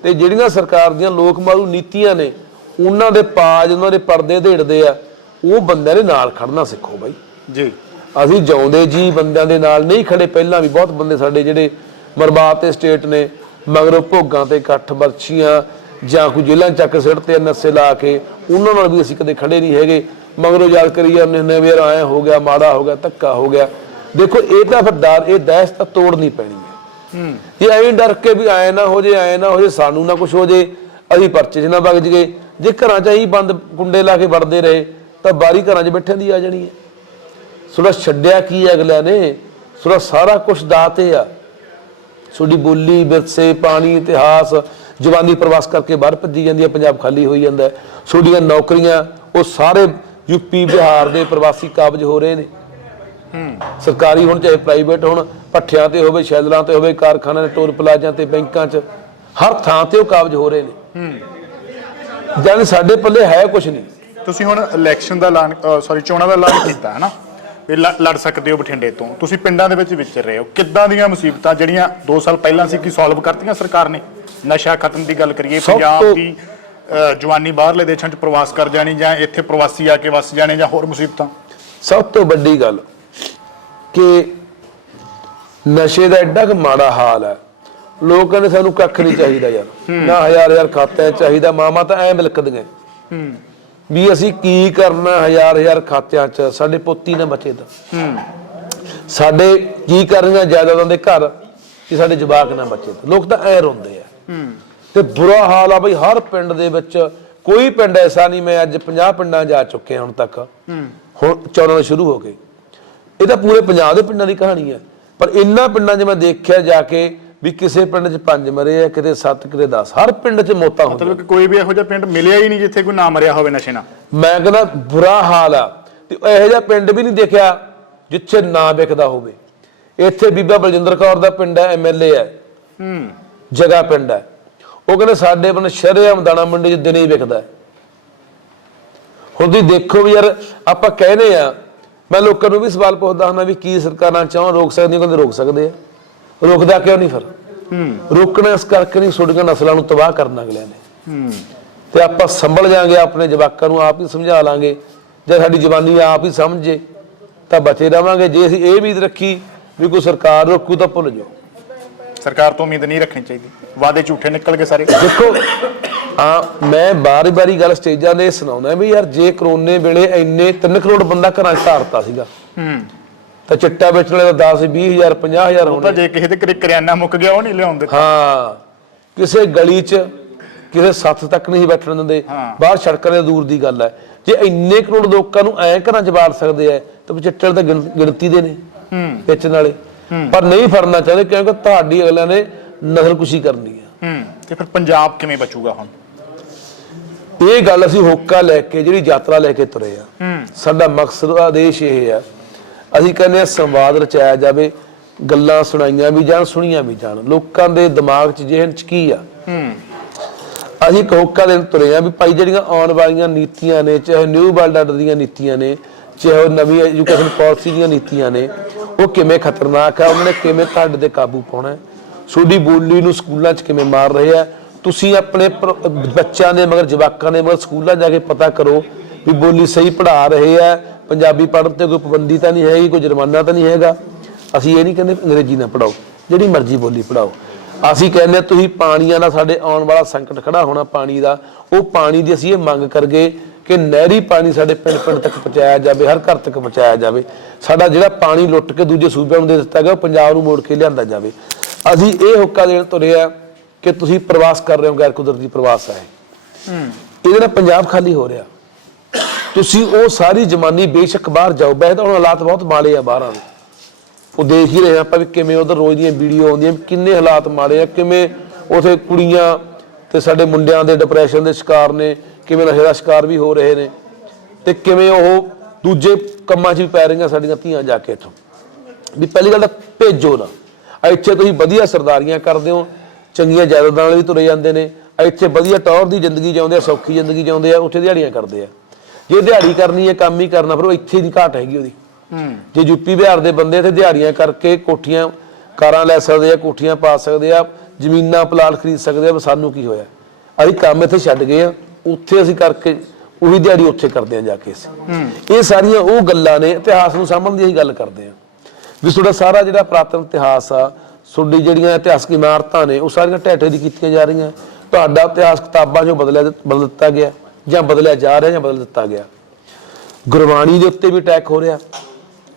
ਤੇ ਜਿਹੜੀਆਂ ਸਰਕਾਰ ਦੀਆਂ ਲੋਕ ਮਾਰੂ ਨੀਤੀਆਂ ਨੇ ਉਹਨਾਂ ਦੇ ਪਾਜ ਉਹਨਾਂ ਦੇ ਪਰਦੇ ਢੇੜਦੇ ਆ ਉਹ ਬੰਦਿਆਂ ਦੇ ਨਾਲ ਖੜਨਾ ਸਿੱਖੋ ਬਾਈ। ਜੀ। ਅਸੀਂ ਜਾਉਂਦੇ ਜੀ ਬੰਦਿਆਂ ਦੇ ਨਾਲ ਨਹੀਂ ਖੜੇ ਪਹਿਲਾਂ ਵੀ ਬਹੁਤ ਬੰਦੇ ਸਾਡੇ ਜਿਹੜੇ ਬਰਬਾਦ ਤੇ ਸਟੇਟ ਨੇ ਮਗਰੋਂ ਭੋਗਾਂ ਤੇ ਇਕੱਠ ਬਰਛੀਆਂ ਜਾਂ ਕੋਈ ਜੇਲ੍ਹਾਂ 'ਚ ਚੱਕ ਸਿੱਟ ਤੇ ਨਸ਼ੇ ਲਾ ਕੇ ਉਹਨਾਂ ਨਾਲ ਵੀ ਅਸੀਂ ਕਦੇ ਖੜੇ ਨਹੀਂ ਹੈਗੇ। ਮਗਰੋਂ ਯਾਦ ਕਰੀ ਜਾਂਦੇ ਨੇ ਵੀ ਯਾਰ ਆਇਆ ਹੋ ਗਿਆ ਮਾੜਾ ਹੋ ਗਿਆ ਧੱਕਾ ਹੋ ਗਿਆ। ਦੇਖੋ ਇਹ ਤਾਂ ਫਿਰ ਡਰ ਇਹ ਦਹਿਸ਼ ਤਾਂ ਤੋੜਨੀ ਪੈਣੀ ਹੈ। ਹੂੰ। ਇਹ ਐਂ ਡਰ ਕੇ ਵੀ ਆਏ ਨਾ ਹੋ ਜੇ ਆਏ ਨਾ ਹੋ ਜੇ ਸਾਨੂੰ ਨਾ ਕੁਝ ਹੋ ਜੇ ਅਸੀਂ ਪਰਚੇ 'ਚ ਨਾ ਵਗ ਜਗੇ ਜੇ ਘਰਾਂ 'ਚ ਹੀ ਬੰਦ ਕੁੰਡੇ ਲਾ ਕੇ ਵੜਦੇ ਰਹੇ, ਤਾਂ ਬਾਰੀ ਘਰਾਂ 'ਚ ਬੈਠਿਆਂ ਦੀ ਆ ਜਾਣੀ ਹੈ। ਸੁਣਾ ਛੱਡਿਆ ਕੀ ਹੈ ਅਗਲਿਆਂ ਨੇ? ਸੁਣਾ ਸਾਰਾ ਕੁਝ ਦਾਤੇ ਆ। ਤੁਹਾਡੀ ਬੋਲੀ, ਵਿਰਸੇ, ਪਾਣੀ, ਇਤਿਹਾਸ, ਜਵਾਨੀ ਪ੍ਰਵਾਸ ਕਰਕੇ ਬਾਹਰ ਭੱਜੀ ਜਾਂਦੀ ਹੈ, ਪੰਜਾਬ ਖਾਲੀ ਹੋਈ ਜਾਂਦਾ ਹੈ। ਤੁਹਾਡੀਆਂ ਨੌਕਰੀਆਂ, ਉਹ ਸਾਰੇ ਯੂਪੀ, ਬਿਹਾਰ ਦੇ ਪ੍ਰਵਾਸੀ ਕਾਬਜ ਹੋ ਰਹੇ ਨੇ। ਸਰਕਾਰੀ ਹੁਣ, ਚਾਹੇ ਪ੍ਰਾਈਵੇਟ ਹੁਣ ਪੱਠਿਆਂ ਤੇ ਹੋਵੇ, ਸ਼ੈਲਰਾਂ ਤੇ ਹੋਵੇ, ਕਾਰਖਾਨਿਆਂ ਤੇ, ਟੋਲ ਪਲਾਜ਼ਿਆਂ ਤੇ, ਬੈਂਕਾਂ 'ਚ, ਹਰ ਥਾਂ ਤੇ ਉਹ ਕਾਬਜ ਹੋ ਰਹੇ ਨੇ। ਜਦ ਸਾਡੇ ਪੱਲੇ ਹੈ ਕੁਝ ਨਹੀਂ। ਤੁਸੀਂ ਹੁਣ ਇਲੈਕਸ਼ਨ ਦਾ ਐਲਾਨ ਸੌਰੀ ਚੋਣਾਂ ਦਾ ਐਲਾਨ ਕੀਤਾ ਹੈ ਨਾ? ਵੀ ਲ- ਲੜ ਸਕਦੇ ਹੋ ਬਠਿੰਡੇ ਤੋਂ। ਤੁਸੀਂ ਪਿੰਡਾਂ ਦੇ ਵਿੱਚ ਵਿਚਰ ਰਹੇ ਹੋ। ਕਿੱਦਾਂ ਦੀਆਂ ਮੁਸੀਬਤਾਂ ਜਿਹੜੀਆਂ 2 ਸਾਲ ਪਹਿਲਾਂ ਸੀ ਕੀ ਸੋਲਵ ਕਰਤੀਆਂ ਸਰਕਾਰ ਨੇ? ਨਸ਼ਾ ਖਤਮ ਦੀ ਗੱਲ ਕਰੀਏ ਸਭ ਪੰਜਾਬ ਤੋਂ- ਦੀ ਅ, ਜਵਾਨੀ ਬਾਹਰਲੇ ਦੇਸ਼ਾਂ 'ਚ ਪ੍ਰਵਾਸ ਕਰ ਜਾਣੀ ਜਾਂ ਇੱਥੇ ਪ੍ਰਵਾਸੀ ਆ ਕੇ ਵਸ ਜਾਣੇ ਜਾਂ ਹੋਰ ਮੁਸੀਬਤਾਂ? ਸਭ ਤੋਂ ਵੱਡੀ ਗੱਲ ਕਿ ਨਸ਼ੇ ਦਾ ਐਡਾ ਕੁ ਮਾੜਾ ਹਾਲ ਹੈ। ਲੋਕ ਕਹਿੰਦੇ ਸਾਨੂੰ ਕੱਖ ਨਹੀਂ ਚਾਹੀਦਾ ਯਾਰ। ਨਾ ਹਜ਼ਾਰ ਹਜ਼ਾਰ ਖਾਤੇ ਚਾਹੀਦਾ ਮਾਮਾ ਤਾਂ ਐ ਮਿਲਕਦੀਆਂ ਵੀ ਅਸੀਂ ਕੀ ਕਰਨਾ ਹਜ਼ਾਰ ਹਜ਼ਾਰ ਖਾਤਿਆਂ 'ਚ? ਸਾਡੇ ਪੋਤੀ ਨਾ ਬਚੇ ਤਾਂ। ਸਾਡੇ ਕੀ ਕਰਨੀਆਂ ਜਾਇਦਾਦਾਂ ਦੇ ਘਰ? ਕਿ ਸਾਡੇ ਜਵਾਕ ਨਾ ਬਚੇ ਤਾਂ। ਲੋਕ ਤਾਂ ਐ ਰੋਂਦੇ ਆ। ਤੇ ਬੁਰਾ ਹਾਲ ਆ ਬਈ ਹਰ ਪਿੰਡ ਦੇ ਵਿੱਚ ਕੋਈ ਪਿੰਡ ਐਸਾ ਨਹੀਂ ਮੈਂ ਅੱਜ 50 ਪਿੰਡਾਂ ਜਾ ਚੁੱਕੇ ਹਾਂ ਹੁਣ ਤੱਕ। ਹੁਣ ਚੌਰਾਂ ਸ਼ੁਰੂ ਹੋ ਗਏ। ਇਹ ਤਾਂ ਪੂਰੇ ਪੰਜਾਬ ਦੇ ਪਿੰਡਾਂ ਦੀ ਕਹਾਣੀ ਹੈ ਪਰ ਇੰਨਾ ਪਿੰਡਾਂ 'ਚ ਮੈਂ ਦੇਖਿਆ ਜਾ ਕੇ ਵੀ ਕਿਸੇ ਪਿੰਡ 'ਚ ਪੰਜ ਮਰੇ ਆ ਕਿਤੇ 7 ਕਿਤੇ 10 ਹਰ ਪਿੰਡ 'ਚ ਮੌਤਾਂ ਹੁੰਦੀਆਂ। ਮਤਲਬ ਕਿ ਕੋਈ ਵੀ ਇਹੋ ਜਿਹਾ ਪਿੰਡ ਮਿਲਿਆ ਹੀ ਨਹੀਂ ਜਿੱਥੇ ਕੋਈ ਨਾ ਮਰਿਆ ਹੋਵੇ ਨਸ਼ੇ ਨਾਲ। ਮੈਂ ਕਹਿੰਦਾ ਬੁਰਾ ਹਾਲ ਆ। ਤੇ ਇਹੋ ਜਿਹਾ ਪਿੰਡ ਵੀ ਨਹੀਂ ਦੇਖਿਆ ਜਿੱਥੇ ਨਾ ਵਿਕਦਾ ਹੋਵੇ। ਇੱਥੇ ਬੀਬਾ ਬਲਜਿੰਦਰ ਕੌਰ ਦਾ ਪਿੰਡ ਹੈ ਐਮਐਲਏ ਹੈ। ਹੂੰ। ਜਗਾ ਪਿੰਡ ਹੈ। ਉਹ ਕਹਿੰਦੇ ਸਾਡੇ ਪਿੰਡ ਸ਼ਰੇਆਮ ਦਾਣਾ ਮੰਡੀ 'ਚ ਦਿਨੇ ਹੀ ਵਿਕਦਾ ਹੈ। ਹੁਣ ਤੁਸੀਂ ਦੇਖੋ ਵੀ ਯਾਰ ਆਪਾਂ ਕਹਿੰਦੇ ਆ ਮੈਂ ਲੋਕਾਂ ਨੂੰ ਵੀ ਸਵਾਲ ਪੁੱਛਦਾ ਹੁੰਦਾ ਵੀ ਕੀ ਸਰਕਾਰਾਂ ਚਾਹਣ ਰੋਕ ਸਕਦੀਆਂ ਕਹਿੰਦੇ ਰੋਕ ਸਕਦੇ ਆ? ਰੋਕਦਾ ਕਿਉਂ ਨਹੀਂ ਫਿਰ? ਹੂੰ। ਰੋਕਣਾ ਇਸ ਕਰਕੇ ਨਹੀਂ ਛੋਟੀਆਂ ਨਸਲਾਂ ਨੂੰ ਤਬਾਹ ਕਰਨਾ ਅਗਲਿਆਂ ਨੇ। ਹੂੰ। ਤੇ ਆਪਾਂ ਸੰਭਲ ਜਾਾਂਗੇ ਆਪਣੇ ਜਵਾਕਾਂ ਨੂੰ ਆਪ ਹੀ ਸਮਝਾ ਲਾਂਗੇ। ਜੇ ਸਾਡੀ ਜਵਾਨੀ ਆਪ ਹੀ ਸਮਝੇ ਤਾਂ ਬਚੇ ਰਵਾਂਗੇ। ਜੇ ਅਸੀਂ ਇਹ ਉਮੀਦ ਰੱਖੀ ਵੀ ਕੋਈ ਸਰਕਾਰ ਰੋਕੂ ਤਾਂ ਭੁੱਲ ਜਾਓ। ਸਰਕਾਰ ਤੋਂ ਉਮੀਦ ਨਹੀਂ ਰੱਖਣੀ ਚਾਹੀਦੀ। ਵਾਅਦੇ ਝੂਠੇ ਨਿਕਲ ਗਏ ਸਾਰੇ। ਦੇਖੋ ਆ ਮੈਂ ਬਾਰੀ-ਬਾਰੀ ਗੱਲ ਸਟੇਜਾਂ ਦੇ ਸੁਣਾਉਣਾ ਵੀ ਯਾਰ ਜੇ ਕਰੋਨੇ ਵੇਲੇ ਇੰਨੇ 3 ਕਰੋੜ ਬੰਦਾ ਘਰਾਂ 'ਚ ਧਾਰਤਾ ਸੀਗਾ। ਹੂੰ। ਤਾਂ ਚਿੱਟਾ ਵੇਚਣ ਵਾਲੇ ਦਾ 10 20000 50000 ਤਾਂ ਹੋਣੇ। ਜੇ ਕਿਸੇ ਦੇ ਘਰੇ ਕਰਿਆਨਾ ਮੁੱਕ ਗਿਆ ਉਹ ਨਹੀਂ ਲਿਆਉਂਦੇ। ਹਾਂ ਕਿਸੇ ਗਲੀ 'ਚ ਕਿਸੇ ਸੱਥ ਤੱਕ ਨਹੀਂ ਬੈਠਣ ਦਿੰਦੇ। ਬਾਹਰ ਸੜਕਾਂ ਦੇ ਦੂਰ ਦੀ ਗੱਲ ਹੈ। ਜੇ ਇੰਨੇ ਕਰੋੜ ਲੋਕਾਂ ਨੂੰ ਐ ਘਰਾਂ 'ਚ ਬਾੜ ਸਕਦੇ ਆ ਤਾਂ ਚਿੱਟੇ ਤਾਂ ਗਿਣ- ਗਿਣਤੀ ਦੇ ਨੇ ਹੂੰ। ਵੇਚਣ ਵਾਲੇ। ਪਰ ਨਹੀਂ ਫੜਨਾ ਚਾਹੁੰਦੇ ਕਿਉਂਕਿ ਤੁਹਾਡੀ ਅਗਲਿਆਂ ਨੇ ਨਸਲਕੁਸ਼ੀ ਕਰਨੀ ਹੈ ਹੂੰ। ਤੇ ਫਿਰ ਪੰਜਾਬ ਕਿਵੇਂ ਬਚੂਗਾ ਹੁਣ? ਇਹ ਗੱਲ ਅਸੀਂ ਹੋਕਾ ਲੈ ਕੇ ਜਿਹੜੀ ਯਾਤਰਾ ਲੈ ਕੇ ਤੁਰੇ ਆ ਸਾਡਾ ਮਕਸਦ ਆਦੇਸ਼ ਇਹ ਹੈ ਅਸੀਂ ਕਹਿੰਦੇ ਆ ਸੰਵਾਦ ਰਚਾਇਆ ਜਾਵੇ ਗੱਲਾਂ ਸੁਣਾਈਆਂ ਵੀ ਜਾਣ ਸੁਣੀਆਂ ਵੀ ਜਾਣ। ਲੋਕਾਂ ਦੇ ਦਿਮਾਗ 'ਚ ਜਿਹਨ 'ਚ ਕੀ ਆ? ਹੂੰ। ਅਸੀਂ ਇੱਕ ਹੋਕਾ ਦੇਣ ਤੁਰੇ ਆ ਵੀ ਭਾਈ ਜਿਹੜੀਆਂ ਆਉਣ ਵਾਲੀਆਂ ਨੀਤੀਆਂ ਨੇ ਚਾਹੇ ਨਿਊ ਵਰਲਡ ਆਰਡਰ ਦੀਆਂ ਨੀਤੀਆਂ ਨੇ ਚਾਹੇ ਉਹ ਨਵੀਂ ਐਜੂਕੇਸ਼ਨ ਪਾਲਿਸੀ ਦੀਆਂ ਨੀਤੀਆਂ ਨੇ ਉਹ ਕਿਵੇਂ ਖਤਰਨਾਕ ਆ? ਉਹਨਾਂ ਨੇ ਕਿਵੇਂ ਤੁਹਾਡੇ ਤੇ ਕਾਬੂ ਪਾਉਣਾ ਹੈ? ਤੁਹਾਡੀ ਬੋਲੀ ਨੂੰ ਸਕੂਲਾਂ 'ਚ ਕਿਵੇਂ ਮਾਰ ਰਹੇ ਆ? ਤੁਸੀਂ ਆਪਣੇ ਬੱਚਿਆਂ ਦੇ ਮਗਰ ਜਵਾਕਾਂ ਦੇ ਮਗਰ ਸਕੂਲਾਂ ਜਾ ਕੇ ਪਤਾ ਕਰੋ ਵੀ ਬੋਲੀ ਸਹੀ ਪੜ੍ਹਾ ਰਹੇ ਆ ਪੰਜਾਬੀ ਪੜ੍ਹਨ ਤੇ ਕੋਈ ਪਾਬੰਦੀ ਤਾਂ ਨਹੀਂ ਹੈਗੀ ਕੋਈ ਜੁਰਮਾਨਾ ਤਾਂ ਨਹੀਂ ਹੈਗਾ। ਅਸੀਂ ਇਹ ਨਹੀਂ ਕਹਿੰਦੇ ਅੰਗਰੇਜ਼ੀ ਨਾ ਪੜਾਓ ਜਿਹੜੀ ਮਰਜ਼ੀ ਬੋਲੀ ਪੜਾਓ ਅਸੀਂ ਕਹਿੰਦੇ ਤੁਸੀਂ ਪਾਣੀਆਂ ਦਾ ਸਾਡੇ ਆਉਣ ਵਾਲਾ ਸੰਕਟ ਖੜਾ ਹੋਣਾ ਪਾਣੀ ਦਾ। ਉਹ ਪਾਣੀ ਦੀ ਅਸੀਂ ਇਹ ਮੰਗ ਕਰਗੇ ਕਿ ਨਹਿਰੀ ਪਾਣੀ ਸਾਡੇ ਪਿੰਡ ਪਿੰਡ ਤੱਕ ਪਹੁੰਚਾਇਆ ਜਾਵੇ ਹਰ ਘਰ ਤੱਕ ਪਹੁੰਚਾਇਆ ਜਾਵੇ। ਸਾਡਾ ਜਿਹੜਾ ਪਾਣੀ ਲੁੱਟ ਕੇ ਦੂਜੇ ਸੂਬਿਆਂ ਨੂੰ ਦੇ ਦਿੱਤਾ ਗਿਆ ਉਹ ਪੰਜਾਬ ਨੂੰ ਮੋੜ ਕੇ ਲਿਆਂਦਾ ਜਾਵੇ। ਅਸੀਂ ਇਹ ਹੁੱਕਾ ਦੇਣ ਤੁਰੇ ਆ ਕਿ ਤੁਸੀਂ ਪ੍ਰਵਾਸ ਕਰ ਰਹੇ ਹੋ ਗੈਰ ਕੁਦਰਤੀ ਪ੍ਰਵਾਸ ਹੈ ਹੂੰ। ਇਹਦੇ ਨਾਲ ਪੰਜਾਬ ਖਾਲੀ ਹੋ ਰਿਹਾ। ਤੁਸੀਂ ਉਹ ਸਾਰੀ ਜਮਾਨੀ ਬੇਸ਼ੱਕ ਬਾਹਰ ਜਾਓ ਵੈਸੇ ਤਾਂ ਹੁਣ ਹਾਲਾਤ ਬਹੁਤ ਮਾੜੇ ਆ ਬਾਹਰਾਂ ਦੇ। ਉਹ ਦੇਖ ਹੀ ਰਹੇ ਹਾਂ ਆਪਾਂ ਵੀ ਕਿਵੇਂ ਉਧਰ ਰੋਜ਼ ਦੀਆਂ ਵੀਡੀਓ ਆਉਂਦੀਆਂ ਵੀ ਕਿੰਨੇ ਹਾਲਾਤ ਮਾੜੇ ਆ, ਕਿਵੇਂ ਉਥੇ ਕੁੜੀਆਂ ਤੇ ਸਾਡੇ ਮੁੰਡਿਆਂ ਦੇ ਡਿਪਰੈਸ਼ਨ ਦੇ ਸ਼ਿਕਾਰ ਨੇ, ਕਿਵੇਂ ਨਸ਼ੇ ਦਾ ਸ਼ਿਕਾਰ ਵੀ ਹੋ ਰਹੇ ਨੇ ਤੇ ਕਿਵੇਂ ਉਹ ਦੂਜੇ ਕੰਮਾਂ 'ਚ ਵੀ ਪੈ ਰਹੀਆਂ ਸਾਡੀਆਂ ਧੀਆਂ ਜਾ ਕੇ ਇੱਥੋਂ। ਵੀ ਪਹਿਲੀ ਗੱਲ ਤਾਂ ਭੇਜੋ ਨਾ। ਇੱਥੇ ਤੁਸੀਂ ਵਧੀਆ ਸਰਦਾਰੀਆਂ ਕਰਦੇ ਹੋ, ਚੰਗੀਆਂ ਜਾਇਦਾਦਾਂ ਵਾਲੇ ਵੀ ਤੁਰੇ ਜਾਂਦੇ ਨੇ। ਇੱਥੇ ਵਧੀਆ ਟੌਰ ਦੀ ਜ਼ਿੰਦਗੀ ਜਿਉਂਦੇ ਆ, ਸੌਖੀ ਜ਼ਿੰਦਗੀ ਜਿਉਂਦੇ ਆ, ਉੱਥੇ ਦਿਹਾੜੀਆਂ ਕਰਦੇ ਆ। ਜੇ ਦਿਹਾੜੀ ਕਰਨੀ ਹੈ ਕੰਮ ਹੀ ਕਰਨਾ ਫਿਰ ਉਹ ਇੱਥੇ ਦੀ ਘਾਟ ਹੈਗੀ ਉਹਦੀ। ਹੂੰ। ਜੇ ਯੂਪੀ ਬਿਹਾਰ ਦੇ ਬੰਦੇ ਤੇ ਦਿਹਾੜੀਆਂ ਕਰਕੇ ਕੋਠੀਆਂ ਕਾਰਾਂ ਲੈ ਸਕਦੇ ਆ ਕੋਠੀਆਂ ਪਾ ਸਕਦੇ ਆ ਜ਼ਮੀਨਾਂ ਪਲਾਟ ਖਰੀਦ ਸਕਦੇ ਆ ਵੀ ਸਾਨੂੰ ਕੀ ਹੋਇਆ? ਅਸੀਂ ਕੰਮ ਇੱਥੇ ਛੱਡ ਗਏ ਆ ਉੱਥੇ ਅਸੀਂ ਕਰਕੇ ਉਹੀ ਦਿਹਾੜੀ ਉੱਥੇ ਕਰਦੇ ਆ ਜਾ ਕੇ ਅਸੀਂ। ਇਹ ਸਾਰੀਆਂ ਉਹ ਗੱਲਾਂ ਨੇ ਇਤਿਹਾਸ ਨੂੰ ਸਾਂਭਣ ਦੀ ਅਸੀਂ ਗੱਲ ਕਰਦੇ ਆ। ਵੀ ਤੁਹਾਡਾ ਸਾਰਾ ਜਿਹੜਾ ਪ੍ਰਾਤਨ ਇਤਿਹਾਸ ਆ ਤੁਹਾਡੀ ਜਿਹੜੀਆਂ ਇਤਿਹਾਸਕ ਇਮਾਰਤਾਂ ਨੇ ਉਹ ਸਾਰੀਆਂ ਢਹਿ ਦੀ ਕੀਤੀਆਂ ਜਾ ਰਹੀਆਂ। ਤੁਹਾਡਾ ਇਤਿਹਾਸ ਕਿਤਾਬਾਂ 'ਚੋਂ ਬਦਲਿਆ ਬਦਲ ਦਿੱਤਾ ਗਿਆ। ਜਾਂ ਬਦਲਿਆ ਜਾ ਰਿਹਾ ਜਾਂ ਬਦਲ ਦਿੱਤਾ ਗਿਆ। ਗੁਰਬਾਣੀ ਦੇ ਉੱਤੇ ਵੀ ਅਟੈਕ ਹੋ ਰਿਹਾ।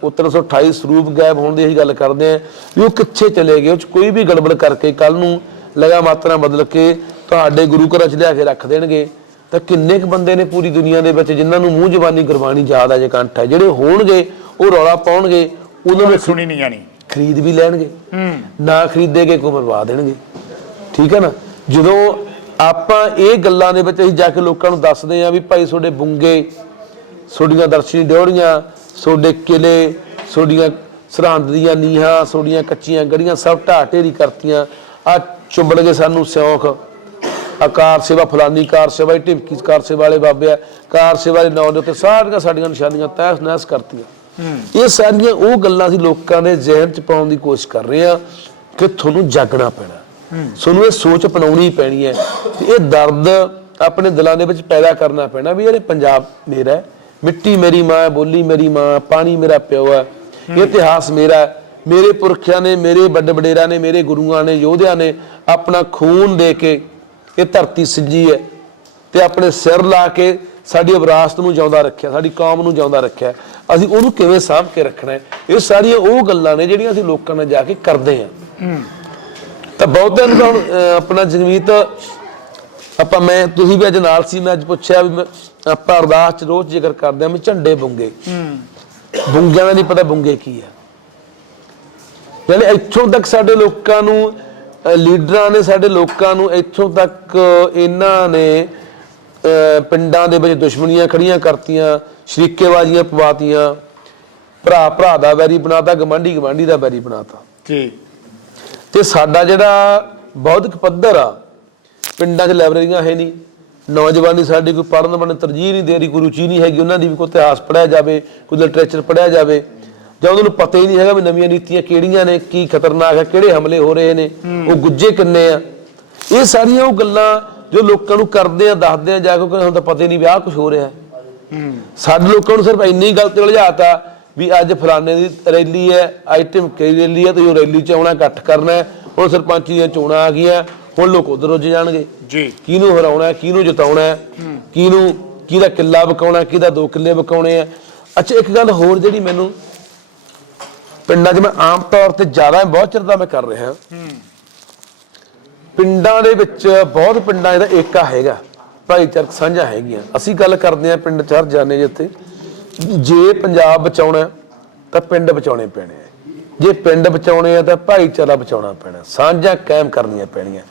ਉਹ 328 ਸਰੂਪ ਗਾਇਬ ਹੋਣ ਦੀ ਅਸੀਂ ਗੱਲ ਕਰਦੇ ਆਂ ਵੀ ਉਹ ਕਿੱਥੇ ਚਲੇ ਗਏ ਉਹ ਚ ਕੋਈ ਵੀ ਗੜਬੜ ਕਰਕੇ ਕੱਲ ਨੂੰ ਲਗਾ ਮਾਤਰਾ ਬਦਲ ਕੇ ਤੁਹਾਡੇ ਗੁਰੂ ਘਰਾਂ 'ਚ ਲਿਆ ਕੇ ਰੱਖ ਦੇਣਗੇ। ਤਾਂ ਕਿੰਨੇ ਕੁ ਬੰਦੇ ਨੇ ਪੂਰੀ ਦੁਨੀਆ ਦੇ ਵਿੱਚ ਜਿਨ੍ਹਾਂ ਨੂੰ ਮੂੰਹ ਜ਼ਬਾਨੀ ਗੁਰਬਾਣੀ ਯਾਦ ਆ ਜੇ ਕੰਠ ਹੈ। ਜਿਹੜੇ ਹੋਣਗੇ ਉਹ ਰੌਲਾ ਪਾਉਣਗੇ ਉਹਨਾਂ ਨੂੰ ਸੁਣੀ ਨਹੀਂ ਜਾਣੀ। ਖਰੀਦ ਵੀ ਲੈਣਗੇ। ਹੂੰ। ਨਾ ਖਰੀਦੇਗੇ ਕੋ ਮਰਵਾ ਦੇਣਗੇ। ਠੀਕ ਹੈ ਨਾ? ਜਦੋਂ ਆਪਾਂ ਇਹ ਗੱਲਾਂ ਦੇ ਵਿੱਚ ਅਸੀਂ ਜਾ ਕੇ ਲੋਕਾਂ ਨੂੰ ਦੱਸਦੇ ਆ ਵੀ ਭਾਈ ਤੁਹਾਡੇ ਬੁੰਗੇ ਤੁਹਾਡੀਆਂ ਦਰਸ਼ਨੀ ਡਿਉੜੀਆਂ ਤੁਹਾਡੇ ਕਿਲੇ ਤੁਹਾਡੀਆਂ ਸਰਹੰਦ ਦੀਆਂ ਨੀਹਾਂ ਤੁਹਾਡੀਆਂ ਕੱਚੀਆਂ ਗੜੀਆਂ ਸਭ ਢਾਹ ਢੇਰੀ ਕਰਤੀਆਂ। ਆ ਚੁੰਬੜ ਕੇ ਸਾਨੂੰ ਸਿਉਂਖ। ਆਕਾਰ ਸੇਵਾ ਫਲਾਨੀ ਕਾਰ ਸੇਵਾ ਇਹ ਢਿਮਕੀ ਕਾਰ ਸੇਵਾ ਵਾਲੇ ਬਾਬੇ ਆ। ਕਾਰ ਸੇਵਾ ਦੇ ਨਾਂ ਦੇ ਉੱਤੇ ਸਾਰੀਆਂ ਸਾਡੀਆਂ ਨਿਸ਼ਾਨੀਆਂ ਤੈਸ ਨੈਸ ਕਰਤੀਆਂ। ਇਹ ਸਾਰੀਆਂ ਉਹ ਗੱਲਾਂ ਅਸੀਂ ਲੋਕਾਂ ਦੇ ਜ਼ਿਹਨ 'ਚ ਪਾਉਣ ਦੀ ਕੋਸ਼ਿਸ਼ ਕਰ ਰਹੇ ਆ ਕਿ ਤੁਹਾਨੂੰ ਜਾਗਣਾ ਪੈਣਾ। ਤੁਹਾਨੂੰ ਇਹ ਸੋਚ ਅਪਣਾਉਣੀ ਪੈਣੀ ਹੈ ਤੇ ਇਹ ਦਰਦ ਆਪਣੇ ਦਿਲਾਂ ਦੇ ਵਿੱਚ ਪੈਦਾ ਕਰਨਾ ਪੈਣਾ ਵੀ ਇਹ ਪੰਜਾਬ ਮੇਰਾ ਹੈ। ਮਿੱਟੀ ਮੇਰੀ ਮਾਂ ਹੈ ਬੋਲੀ ਮੇਰੀ ਮਾਂ ਹੈ, ਪਾਣੀ ਮੇਰਾ ਪਿਓ ਹੈ। ਇਤਿਹਾਸ ਮੇਰਾ ਹੈ। ਮੇਰੇ ਪੁਰਖਿਆਂ ਨੇ ਮੇਰੇ ਵੱਡ ਵਡੇਰਾਂ ਨੇ ਮੇਰੇ ਗੁਰੂਆਂ ਨੇ ਯੋਧਿਆਂ ਨੇ ਆਪਣਾ ਖੂਨ ਦੇ ਕੇ ਇਹ ਧਰਤੀ ਸਿੱਜੀ ਹੈ ਤੇ ਆਪਣੇ ਸਿਰ ਲਾ ਕੇ ਸਾਡੀ ਵਿਰਾਸਤ ਨੂੰ ਜਿਉਂਦਾ ਰੱਖਿਆ ਸਾਡੀ ਕੌਮ ਨੂੰ ਜਿਉਂਦਾ ਰੱਖਿਆ। ਅਸੀਂ ਉਹਨੂੰ ਕਿਵੇਂ ਸਾਂਭ ਕੇ ਰੱਖਣਾ ਹੈ? ਇਹ ਸਾਰੀਆਂ ਉਹ ਗੱਲਾਂ ਨੇ ਜਿਹੜੀਆਂ ਅਸੀਂ ਲੋਕਾਂ ਨਾਲ ਜਾ ਕੇ ਕਰਦੇ ਹਾਂ। ਤਾਂ ਬਹੁਤਿਆਂ ਨੂੰ ਤਾਂ ਹੁਣ, ਅਹ, ਆਪਣਾ ਜਗਮੀਤ ਆਪਾਂ ਮੈਂ ਤੁਸੀਂ ਵੀ ਅੱਜ ਨਾਲ ਸੀ ਮੈਂ ਅੱਜ ਪੁੱਛਿਆ ਵੀ ਮੈਂ- ਆਪਾਂ ਅਰਦਾਸ ਚ ਰੋਜ਼ ਜ਼ਿਕਰ ਕਰਦੇ ਹਾਂ ਵੀ ਝੰਡੇ ਬੁੰਗੇ। ਬੁੰਗਿਆਂ ਦਾ ਨਹੀਂ ਪਤਾ ਬੁੰਗੇ ਕੀ ਹੈ ਯਾਨੀ ਇੱਥੋਂ ਤੱਕ ਸਾਡੇ ਲੋਕਾਂ ਨੂੰ ਅਹ, ਲੀਡਰਾਂ ਨੇ ਸਾਡੇ ਲੋਕਾਂ ਨੂੰ ਇੱਥੋਂ ਤੱਕ ਇਹਨਾਂ ਨੇ ਅਹ, ਪਿੰਡਾਂ ਦੇ ਵਿੱਚ ਦੁਸ਼ਮਣੀਆਂ ਖੜੀਆਂ ਕਰਤੀਆਂ ਸ਼ਰੀਕੇਬਾਜ਼ੀਆਂ ਪਵਾਤੀਆਂ ਭਰਾ ਭਰਾ ਦਾ ਵੈਰੀ ਬਣਾਤਾ ਗਵਾਂਢੀ ਗਵਾਂਢੀ ਦਾ ਵੈਰੀ ਬਣਾਤਾ। ਜੀ। ਤੇ ਸਾਡਾ ਜਿਹੜਾ ਬੌਧਿਕ ਪੱਧਰ ਆ ਪਿੰਡਾਂ 'ਚ ਲਾਇਬ੍ਰੇਰੀਆਂ ਹੈ ਨਹੀਂ ਨੌਜਵਾਨੀ ਸਾਡੀ ਕੋਈ ਪੜ੍ਹਨ ਬਣ ਤਰਜੀਹ ਨਹੀਂ ਦੇ ਰਹੀ ਕੋਈ ਰੁਚੀ ਨਹੀਂ ਹੈਗੀ ਉਹਨਾਂ ਦੀ ਵੀ ਕੋਈ ਇਤਿਹਾਸ ਪੜ੍ਹਿਆ ਜਾਵੇ ਕੋਈ ਲਿਟਰੇਚਰ ਪੜ੍ਹਿਆ ਜਾਵੇ ਜਾਂ ਉਹਨਾਂ ਨੂੰ ਪਤਾ ਹੀ ਨਹੀਂ ਹੈਗਾ ਵੀ ਨਵੀਆਂ ਨੀਤੀਆਂ ਕਿਹੜੀਆਂ ਨੇ ਕੀ ਖਤਰਨਾਕ ਹੈ ਕਿਹੜੇ ਹਮਲੇ ਹੋ ਰਹੇ ਨੇ ਉਹ ਗੁੱਜੇ ਕਿੰਨੇ ਆ। ਇਹ ਸਾਰੀਆਂ ਉਹ ਗੱਲਾਂ ਜੋ ਲੋਕਾਂ ਨੂੰ ਕਰਦੇ ਆ ਦੱਸਦੇ ਆ ਜਾ ਕੇ ਹੁਣ ਤਾਂ ਪਤਾ ਹੀ ਨਹੀਂ ਵੀ ਆਹ ਕੁਝ ਹੋ ਰਿਹਾ। ਹੈ। ਸਾਡੇ ਲੋਕਾਂ ਨੂੰ ਸਿਰਫ ਇੰਨੀ ਗੱਲ ਤੇ ਉਲਝਾਤਾ ਵੀ ਅੱਜ ਫਲਾਣੇ ਦੀ ਰੈਲੀ ਹੈ ਆਈਟਮ ਕੀ ਰੈਲੀ ਹੈ ਤੇ ਉਹ ਰੈਲੀ ਚ ਆਉਣਾ ਇਕੱਠ ਕਰਨਾ ਹੈ। ਹੁਣ ਸਰਪੰਚੀ ਦੀਆਂ ਚੋਣਾਂ ਆ ਗਈਆਂ ਹੁਣ ਲੋਕ ਉਧਰ ਰੁੱਝ ਜਾਣਗੇ। ਜੀ। ਕਿਹਨੂੰ ਹਰਾਉਣਾ ਹੈ ਕਿਹਨੂੰ ਜਿਤਾਉਣਾ ਹੈ ਕਿਹਨੂੰ ਕਿਹਦਾ ਕਿੱਲਾ ਬਕਾਉਣਾ ਕਿਹਦਾ ਦੋ ਕਿੱਲੇ ਬਕਾਉਣੇ ਆ ਅੱਛਾ ਇੱਕ ਗੱਲ ਹੋਰ ਜਿਹੜੀ ਮੈਨੂੰ ਪਿੰਡਾਂ 'ਚ ਮੈਂ ਆਮ ਤੌਰ ਤੇ ਜ਼ਿਆਦਾ ਬਹੁਤ ਚਿਰ ਦਾ ਮੈਂ ਕਰ ਰਿਹਾ। ਪਿੰਡਾਂ ਦੇ ਵਿੱਚ ਬਹੁਤ ਪਿੰਡਾਂ ਇਹਦਾ ਏਕਾ ਹੈਗਾ ਭਾਈਚਾਰਕ ਸਾਂਝਾ ਹੈਗੀਆਂ। ਅਸੀਂ ਗੱਲ ਕਰਦੇ ਆ ਪਿੰਡ ਚ ਹਰ ਜਾਣੇ ਜਿੱਥੇ ਜੇ ਪੰਜਾਬ ਬਚਾਉਣਾ ਤਾਂ ਪਿੰਡ ਬਚਾਉਣੇ ਪੈਣੇ ਆ। ਜੇ ਪਿੰਡ ਬਚਾਉਣੇ ਆ, ਤਾਂ ਭਾਈਚਾਰਾ ਬਚਾਉਣਾ ਪੈਣਾ। ਸਾਂਝਾ ਕਾਇਮ ਕਰਨੀਆਂ ਪੈਣੀਆਂ।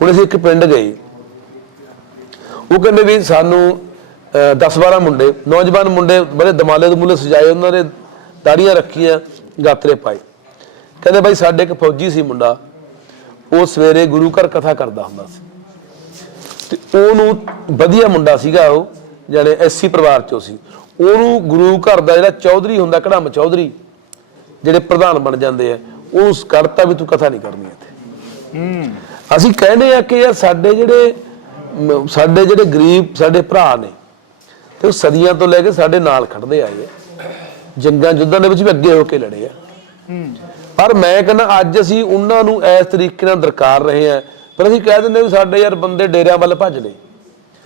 ਹੁਣ ਅਸੀਂ ਇੱਕ ਪਿੰਡ ਗਏ। ਉਹ ਕਹਿੰਦੇ ਵੀ ਸਾਨੂੰ 10-12 ਮੁੰਡੇ, ਨੌਜਵਾਨ ਮੁੰਡੇ, ਬੜੇ ਦਮਾਲੇ ਦਮੂਲੇ ਸਜਾਏ, ਉਹਨਾਂ ਨੇ ਦਾੜੀਆਂ ਰੱਖੀਆਂ, ਗਾਤਰੇ ਪਾਏ। ਕਹਿੰਦੇ ਬਾਈ, ਸਾਡੇ ਇੱਕ ਫੌਜੀ ਸੀ ਮੁੰਡਾ। ਉਹ ਸਵੇਰੇ ਗੁਰੂ ਘਰ ਕਥਾ ਕਰਦਾ ਹੁੰਦਾ ਸੀ। ਤੇ ਉਹਨੂੰ ਵਧੀਆ ਮੁੰਡਾ ਸੀਗਾ ਉਹ ਜਿਹੜੇ ਐਸਸੀ ਪਰਿਵਾਰ ਚੋਂ ਸੀ। ਉਹਨੂੰ ਗੁਰੂ ਘਰ ਦਾ ਜਿਹੜਾ ਚੌਧਰੀ ਹੁੰਦਾ ਕੜਮ ਚੌਧਰੀ ਜਿਹੜੇ ਪ੍ਰਧਾਨ ਬਣ ਜਾਂਦੇ ਆ ਉਹਨੂੰ ਕਰਤਾ ਵੀ ਤੂੰ ਕਥਾ ਨਹੀਂ ਕਰਨੀ ਇੱਥੇ। ਅਸੀਂ ਕਹਿੰਦੇ ਆ ਕਿ ਯਾਰ ਸਾਡੇ ਜਿਹੜੇ ਸਾਡੇ ਜਿਹੜੇ ਗਰੀਬ ਸਾਡੇ ਭਰਾ ਨੇ ਤੇ ਉਹ ਸਦੀਆਂ ਤੋਂ ਲੈ ਕੇ ਸਾਡੇ ਨਾਲ ਖੜਦੇ ਆਏ ਜੰਗਾਂ ਯੁੱਧਾਂ ਦੇ ਵਿੱਚ ਵੀ ਅੱਗੇ ਹੋ ਕੇ ਲੜੇ ਆ। ਪਰ ਮੈਂ ਕਹਿੰਦਾ ਅੱਜ ਅਸੀਂ ਉਹਨਾਂ ਨੂੰ ਇਸ ਤਰੀਕੇ ਨਾਲ ਦਰਕਾਰ ਰਹੇ ਆ। ਪਰ ਅਸੀਂ ਕਹਿ ਦਿੰਦੇ ਵੀ ਸਾਡੇ ਯਾਰ ਬੰਦੇ ਡੇਰਿਆਂ ਵੱਲ ਭੱਜ ਲਏ।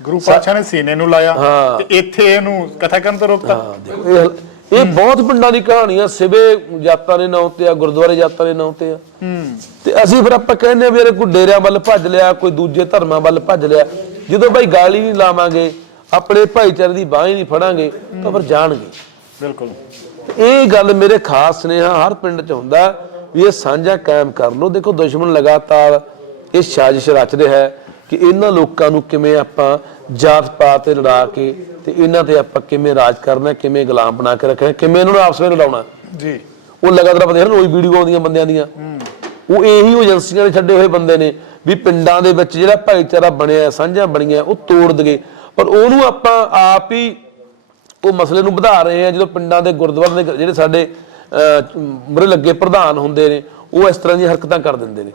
ਗੁਰੂ ਪਾਤਸ਼ਾਹ ਨੇ ਸੀਨੇ ਨੂੰ ਲਾਇਆ ਹਾਂ। ਤੇ ਇੱਥੇ ਇਹਨੂੰ ਕਥਾ ਕਰਨ ਤੋਂ ਰੋਕਤਾ। ਹਾਂ, ਦੇਖੋ ਇਹ ਇਹ ਬਹੁਤ ਪਿੰਡਾਂ ਦੀ ਕਹਾਣੀਆਂ ਸਿਵੇ ਜਾਤਾਂ ਦੇ ਨਾਂ ਤੇ ਆ ਗੁਰਦੁਆਰੇ ਜਾਤਾਂ ਦੇ ਨਾਂ ਤੇ ਆ। ਤੇ ਅਸੀਂ ਫਿਰ ਆਪਾਂ ਕਹਿੰਦੇ ਆ ਵੀ ਕੋਈ ਡੇਰਿਆਂ ਵੱਲ ਭੱਜ ਲਿਆ ਕੋਈ ਦੂਜੇ ਧਰਮਾਂ ਵੱਲ ਭੱਜ ਲਿਆ। ਜਦੋਂ ਭਾਈ ਗਾਲੀ ਨਹੀਂ ਲਾਵਾਂਗੇ ਆਪਣੇ ਭਾਈਚਾਰੇ ਦੀ ਬਾਹ ਹੀ ਨਹੀਂ ਫੜਾਂਗੇ ਤਾਂ ਫਿਰ ਜਾਣਗੇ। ਬਿਲਕੁਲ। ਇਹ ਗੱਲ ਮੇਰੇ ਖਾਸ ਸੁਨੇਹਾ ਹਰ ਪਿੰਡ 'ਚ ਹੁੰਦਾ ਵੀ ਇਹ ਸਾਂਝਾ ਕਾਇਮ ਕਰ ਲਓ। ਦੇਖੋ ਦੁਸ਼ਮਣ ਲਗਾਤਾਰ ਇਹ ਸਾਜ਼ਿਸ਼ ਰਚ ਰਿਹਾ ਹੈ। ਕਿ ਇਹਨਾਂ ਲੋਕਾਂ ਨੂੰ ਕਿਵੇਂ ਆਪਾਂ ਜਾਤ ਪਾਤ ਤੇ ਲੜਾ ਕੇ ਤੇ ਇਹਨਾਂ ਤੇ ਆਪਾਂ ਕਿਵੇਂ ਰਾਜ ਕਰਨਾ ਕਿਵੇਂ ਗੁਲਾਮ ਬਣਾ ਕੇ ਰੱਖਣਾ ਕਿਵੇਂ ਇਹਨਾਂ ਨੂੰ ਆਪਸ ਵਿੱਚ ਲੜਾਉਣਾ। ਜੀ। ਉਹ ਲਗਾਤਾਰ ਰਹੇ ਰੋਜ਼ ਵੀਡੀਓ ਆਉਂਦੀਆਂ ਬੰਦਿਆਂ ਦੀਆਂ। ਉਹ ਇਹੀ ਏਜੰਸੀਆਂ ਦੇ ਛੱਡੇ ਹੋਏ ਬੰਦੇ ਨੇ ਵੀ ਪਿੰਡਾਂ ਦੇ ਵਿੱਚ ਜਿਹੜਾ ਭਾਈਚਾਰਾ ਬਣਿਆ ਸਾਂਝਾ ਬਣੀਆਂ ਉਹ ਤੋੜ ਦਗੇ ਪਰ ਉਹਨੂੰ ਆਪਾਂ ਆਪ ਹੀ ਉਹ ਮਸਲੇ ਨੂੰ ਵਧਾ ਰਹੇ ਆ ਜਦੋਂ ਪਿੰਡਾਂ ਦੇ ਗੁਰਦੁਆਰੇ ਦੇ ਜਿਹੜੇ ਸਾਡੇ ਮਰੇ ਲੱਗੇ ਪ੍ਰਧਾਨ ਹੁੰਦੇ ਨੇ ਉਹ ਇਸ ਤਰ੍ਹਾਂ ਦੀਆਂ ਹਰਕਤਾਂ ਕਰ ਦਿੰਦੇ ਨੇ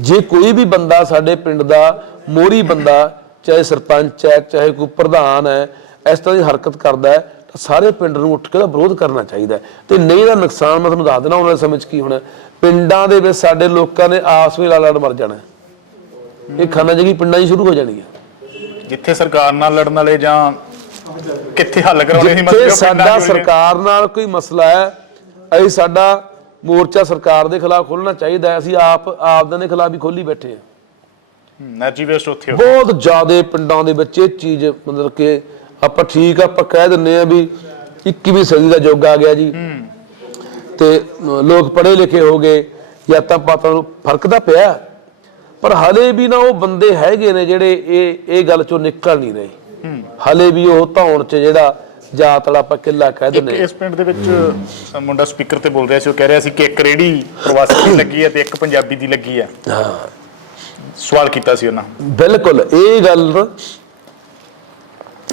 ਜੇ ਕੋਈ ਵੀ ਬੰਦਾ ਸਾਡੇ ਪਿੰਡ ਦਾ ਮੋਰੀ ਬੰਦਾ ਚਾਹੇ ਸਰਪੰਚ ਹੈ ਚਾਹੇ ਕੋਈ ਪ੍ਰਧਾਨ ਹੈ ਇਸ ਤਰ੍ਹਾਂ ਦੀ ਹਰਕਤ ਕਰਦਾ ਹੈ ਤਾਂ ਸਾਰੇ ਪਿੰਡ ਨੂੰ ਉੱਠ ਕੇ ਉਹਦਾ ਵਿਰੋਧ ਕਰਨਾ ਚਾਹੀਦਾ। ਤੇ ਨਹੀਂ ਦਾ ਨੁਕਸਾਨ ਮੈਂ ਤੁਹਾਨੂੰ ਦੱਸ ਦੇਣਾ ਉਹਨਾਂ ਦੇ ਸਮਝ ਕੀ ਹੋਣਾ ਪਿੰਡਾਂ ਦੇ ਵਿੱਚ ਸਾਡੇ ਲੋਕਾਂ ਨੇ ਆਸ ਵਿੱਚ ਲੜ ਲੜ ਮਰ ਜਾਣਾ। ਇਹ ਖਾਨਾ ਜਗੀ ਪਿੰਡਾਂ 'ਚ ਸ਼ੁਰੂ ਹੋ ਜਾਣੀ ਹੈ ਜਿੱਥੇ ਸਰਕਾਰ ਨਾਲ ਲੜਨ ਵਾਲੇ ਜਾਂ ਕਿੱਥੇ ਹੱਲ ਕਰਾਉਣੇ ਸੀ ਉਹ ਸਾਡਾ। ਸਰਕਾਰ ਨਾਲ ਕੋਈ ਮਸਲਾ ਹੈ ਅਸੀਂ ਸਾਡਾ ਮੋਰਚਾ ਸਰਕਾਰ ਦੇ ਖਿਲਾਫ ਖੋਲਣਾ ਚਾਹੀਦਾ ਅਸੀਂ ਆਪ ਆਪਦਿਆਂ ਦੇ ਖਿਲਾਫ ਹੀ ਖੋਲੀ ਬੈਠੇ ਹਾਂ। ਐਨਰਜੀ ਵੇਸਟ ਉੱਥੇ ਬਹੁਤ ਜ਼ਿਆਦੇ ਪਿੰਡਾਂ ਦੇ ਵਿੱਚ ਇਹ ਚੀਜ਼ ਮਤਲਬ ਕਿ ਆਪਾਂ ਠੀਕ ਆ, ਆਪਾਂ ਕਹਿ ਦਿੰਨੇ ਆ ਵੀ 21ਵੀਂ ਸਦੀ ਦਾ ਯੁੱਗ ਆ ਗਿਆ ਜੀ। ਤੇ ਲੋਕ ਪੜ੍ਹੇ ਲਿਖੇ ਹੋ ਗਏ ਜਾਤਾਂ ਪਾਤਾਂ ਨੂੰ ਫ਼ਰਕ ਤਾਂ ਪਿਆ। ਪਰ ਹਲੇ ਵੀ ਨਾ ਉਹ ਬੰਦੇ ਹੈਗੇ ਨੇ ਜਿਹੜੇ ਇਹ ਇਹ ਗੱਲ ਚੋਂ ਨਿਕਲ ਨਹੀਂ ਰਹੇ। ਹਲੇ ਵੀ ਉਹ ਧੌਣ ਚ ਜਿਹੜਾ ਜਾਤ ਵਾਲਾ ਆਪਾਂ ਕਿੱਲਾ ਕਹਿ ਇੱਕ ਇਸ ਪਿੰਡ ਦੇ ਵਿੱਚ ਮੁੰਡਾ ਸਪੀਕਰ ਤੇ ਬੋਲ ਰਿਹਾ ਸੀ ਉਹ ਕਹਿ ਰਿਹਾ ਸੀ ਕਿ ਇੱਕ ਰੇੜੀ ਪ੍ਰਵਾਸੀ ਦੀ ਲੱਗੀ ਹੈ ਤੇ ਇੱਕ ਪੰਜਾਬੀ ਦੀ ਲੱਗੀ ਹੈ। ਹਾਂ। ਸਵਾਲ ਕੀਤਾ ਸੀ ਉਹਨਾਂ। ਬਿਲਕੁਲ ਇਹ ਗੱਲ